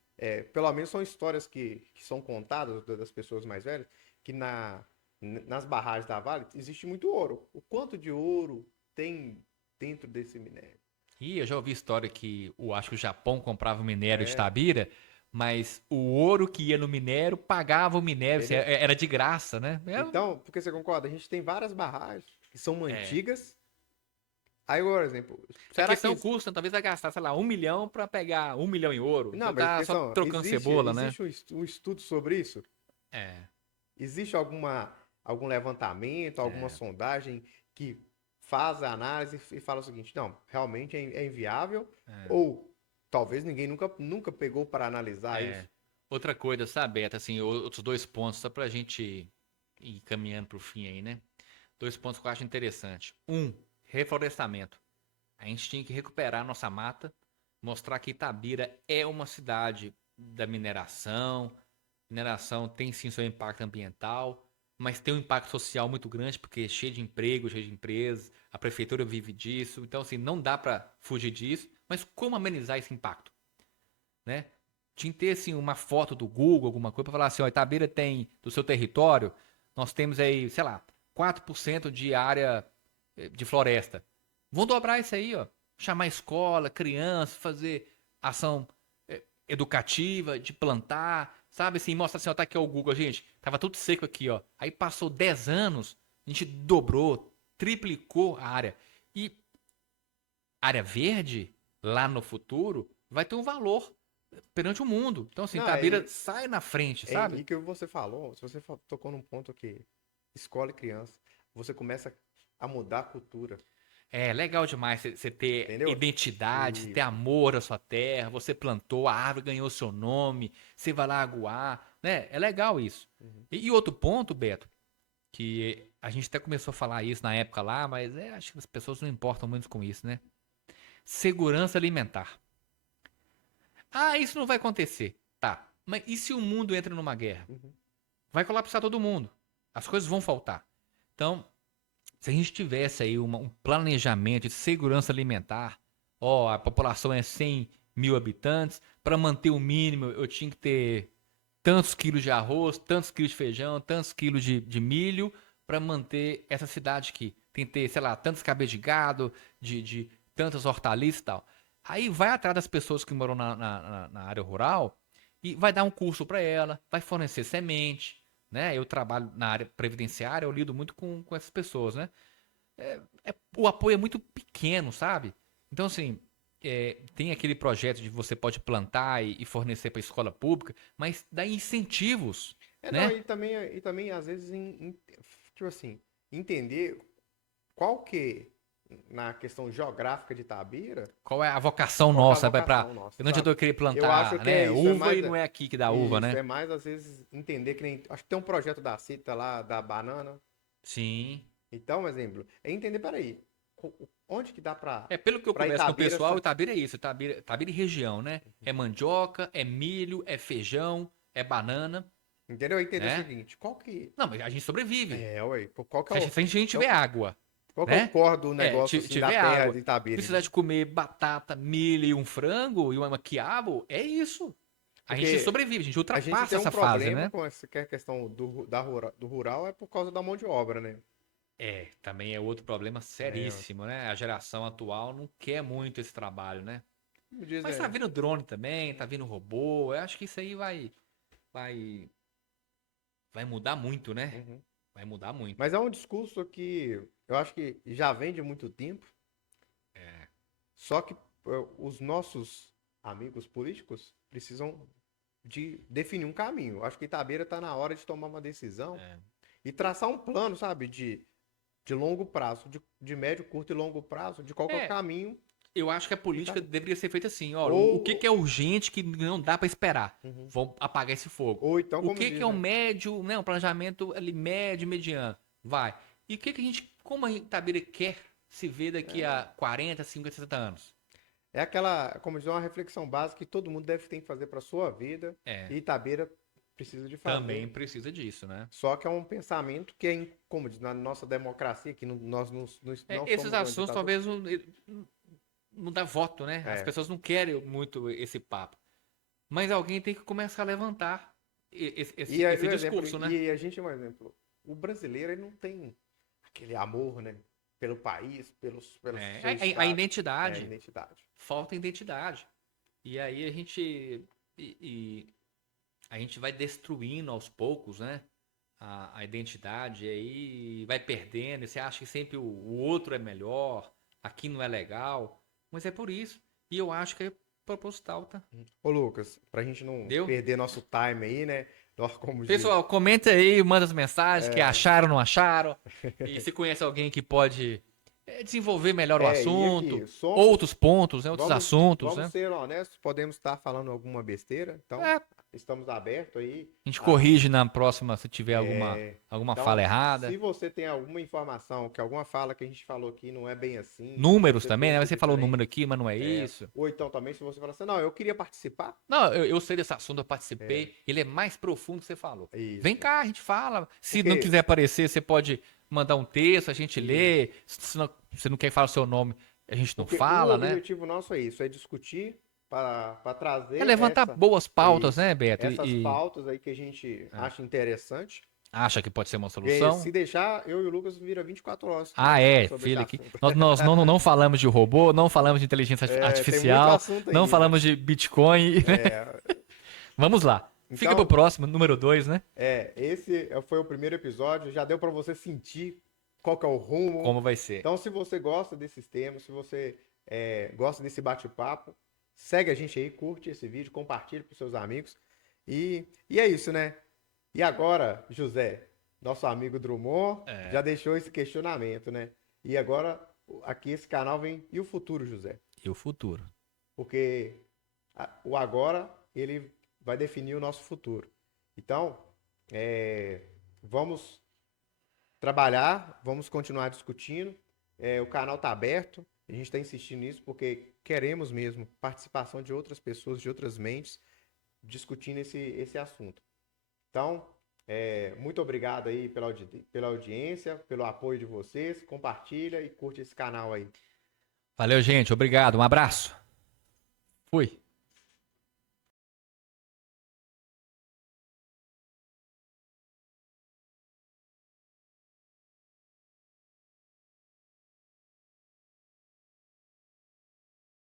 pelo menos são histórias que são contadas das pessoas mais velhas, que nas barragens da Vale existe muito ouro. O quanto de ouro tem dentro desse minério? E eu já ouvi história que acho que o Japão comprava o minério de É, Tabira, mas o ouro que ia no minério pagava o minério, assim, entendeu? era de graça, né? Então, porque você concorda? A gente tem várias barragens que são É. antigas. Aí, por exemplo, A será questão que. custa, talvez vai gastar, sei lá, 1 milhão para pegar 1 milhão em ouro. Não, Você mas a tá só questão, trocando cebola, né? existe um estudo sobre isso? É, Existe algum levantamento, alguma é. sondagem que faz a análise e fala o seguinte, não, realmente é inviável, É. ou talvez ninguém nunca pegou para analisar É. isso. Outra coisa, sabe, Beto, assim, outros dois pontos, só pra gente ir caminhando pro fim aí, né? Dois pontos que eu acho interessante. Um, reflorestamento. A gente tinha que recuperar a nossa mata, mostrar que Itabira é uma cidade da mineração. Mineração tem sim seu impacto ambiental, mas tem um impacto social muito grande, porque é cheio de empregos, cheio de empresas, a prefeitura vive disso. Então, assim, não dá pra fugir disso. Mas como amenizar esse impacto, né? Tinha que ter, assim, uma foto do Google, alguma coisa, pra falar assim, ó, Itabira tem, do seu território, nós temos aí, sei lá, 4% de área de floresta. Vão dobrar isso aí, ó. Chamar escola, criança, fazer ação educativa, de plantar, sabe? Assim, mostra assim, ó, tá aqui ó, o Google, gente. Tava tudo seco aqui, ó. Aí passou 10 anos, a gente dobrou, triplicou a área. E área verde, lá no futuro, vai ter um valor perante o mundo. Então, assim, Não, Itabira sai na frente, sabe? e que você falou, se você tocou num ponto aqui, escola e criança, você começa a mudar a cultura, É legal demais você ter entendeu? identidade, você ter Isso. amor à sua terra, você plantou, a árvore ganhou seu nome, você vai lá aguar, né? É legal isso. Uhum. E outro ponto, Beto, que a gente até começou a falar isso na época lá, mas acho que as pessoas não importam muito com isso, né? Segurança alimentar. Ah, isso não vai acontecer. Tá. Mas e se o mundo entra numa guerra? Uhum. Vai colapsar todo mundo. As coisas vão faltar. Então, se a gente tivesse aí um planejamento de segurança alimentar, ó, a população é 100 mil habitantes, para manter o mínimo eu tinha que ter tantos quilos de arroz, tantos quilos de feijão, tantos quilos de milho, para manter essa cidade aqui. Tem que ter, sei lá, tantos cabeças de gado, de tantas hortaliças e tal. Aí vai atrás das pessoas que moram na área rural e vai dar um curso para ela, vai fornecer semente, né? Eu trabalho na área previdenciária, eu lido muito com essas pessoas, né? O apoio é muito pequeno, sabe? Então, assim, tem aquele projeto de você pode plantar e fornecer para a escola pública, mas dá incentivos, Não, né? e também às vezes, tipo assim, entender qual que, na questão geográfica de Itabira, Qual é a vocação qual que é a nossa? Para vocação nossa, não adianta sabe? eu querer Eu acho plantar, que é né? isso, Uva e não é aqui que dá uva, isso, né? é mais às vezes entender que nem, acho que tem um projeto da CITA lá, da banana, Sim. então, um exemplo, é entender, peraí, onde que dá Pelo que eu pra converso com o Itabira, pessoal, Itabira é isso, Itabira e região, né? É mandioca, é milho, é feijão, é banana, entendeu? Entender o né? seguinte, qual que, Não, mas a gente sobrevive. ué, qual que é Se a gente é o, tiver água, qual que é o né? core do negócio, assim, da Tiver terra água, de Itabira, precisar entendeu? de comer batata, milho e um frango e uma quiabo, é isso. A gente Porque sobrevive, a gente a gente ultrapassa tem um essa fase, problema né? com essa que é a questão do rural, é por causa da mão de obra, né? Também é outro problema É, seríssimo, né? A geração atual não quer muito esse trabalho, né? como diz, Mas tá vindo drone também, tá vindo robô, eu acho que isso aí vai, vai mudar muito, né? uhum. Vai mudar muito. Mas é um discurso que eu acho que já vem de muito tempo, É, só que os nossos amigos políticos precisam de definir um caminho. Eu acho que Itabira está na hora de tomar uma decisão é. e traçar um plano, sabe, de longo prazo, de médio, curto e longo prazo, de qual que é o É, caminho. eu acho que a política Itabira. deveria ser feita assim, ó, o que Ou, que é urgente que não dá pra esperar? uhum. Vamos apagar esse fogo. Ou então, O como que que diz, é o né? médio, né, um planejamento ali médio, mediano? Vai. E o que que a gente, como a Itabira quer se ver daqui a 40, 50, 60 anos? É aquela, como diz, uma reflexão básica que todo mundo deve ter que fazer para sua vida É, e Itabira precisa de também fazer. precisa disso, né? Só que é um pensamento que, é, como diz, na nossa democracia, que nós não Esses somos uma assuntos ditadura. talvez não dá voto, né? As É. pessoas não querem muito esse papo. Mas alguém tem que começar a levantar esse O exemplo, discurso, né? e a gente, um exemplo, o brasileiro ele não tem aquele amor, né, pelo país, pelo seu A estado, a identidade. identidade. Falta identidade. E aí a gente vai destruindo aos poucos, né? A identidade, e aí vai perdendo. E você acha que sempre o outro é melhor, aqui não é legal. Mas é por isso. E eu acho que é proposital, tá? Ô Lucas, pra gente não Deu? perder nosso time aí, né, nós como diz, Pessoal, comenta aí, manda as mensagens que é, acharam, não acharam. E se conhece alguém que pode desenvolver melhor o E assunto, aqui, somos, outros pontos, né, outros assuntos, vamos né? ser honestos, podemos estar falando alguma besteira, então É, estamos abertos aí. a gente A, corrige na próxima se tiver é, alguma fala então, se errada. você tem alguma informação, que alguma fala que a gente falou aqui não é bem assim, Números você também, né? pensa Você falou número diferente, aqui, mas não é isso. ou então também se você falar assim, não, eu queria participar, Não, eu sei desse assunto, eu é, participei. Ele é mais profundo que você falou. Vem isso. cá, a gente fala. Se não Porque, quiser aparecer, você pode mandar um texto, a gente isso. lê. Se não, você não quer falar o seu nome, a gente não Porque o fala, né? objetivo nosso é isso, é discutir para É trazer levantar boas pautas, isso, né, Beto? essas pautas aí que a gente acha interessante. Acha que pode ser uma Porque solução? se deixar, eu e o Lucas vira 24 horas Ah, conversando é, sobre esse filho aqui. assunto. Nós não falamos de robô, não falamos de inteligência Tem muito artificial, assunto não ainda. falamos de Bitcoin, né? Vamos lá. Fica pro Então, próximo, número 2, né? esse foi o primeiro episódio. Já deu para você sentir qual que é o rumo. Como vai ser? Então, se você gosta desses temas, se você gosta desse bate-papo, segue a gente aí, curte esse vídeo, compartilhe para seus amigos. E é isso, né? E agora, José, nosso amigo Drummond É. já deixou esse questionamento, né? E agora, aqui esse canal vem. E o futuro, José? E o futuro? Porque o agora, ele vai definir o nosso futuro. Então, vamos trabalhar, vamos continuar discutindo. O canal está aberto, a gente está insistindo nisso porque queremos mesmo participação de outras pessoas, de outras mentes, discutindo esse assunto. Então, muito obrigado aí pela audiência, pelo apoio de vocês. Compartilha e curte esse canal aí. Valeu, gente. Obrigado. Um abraço. Fui.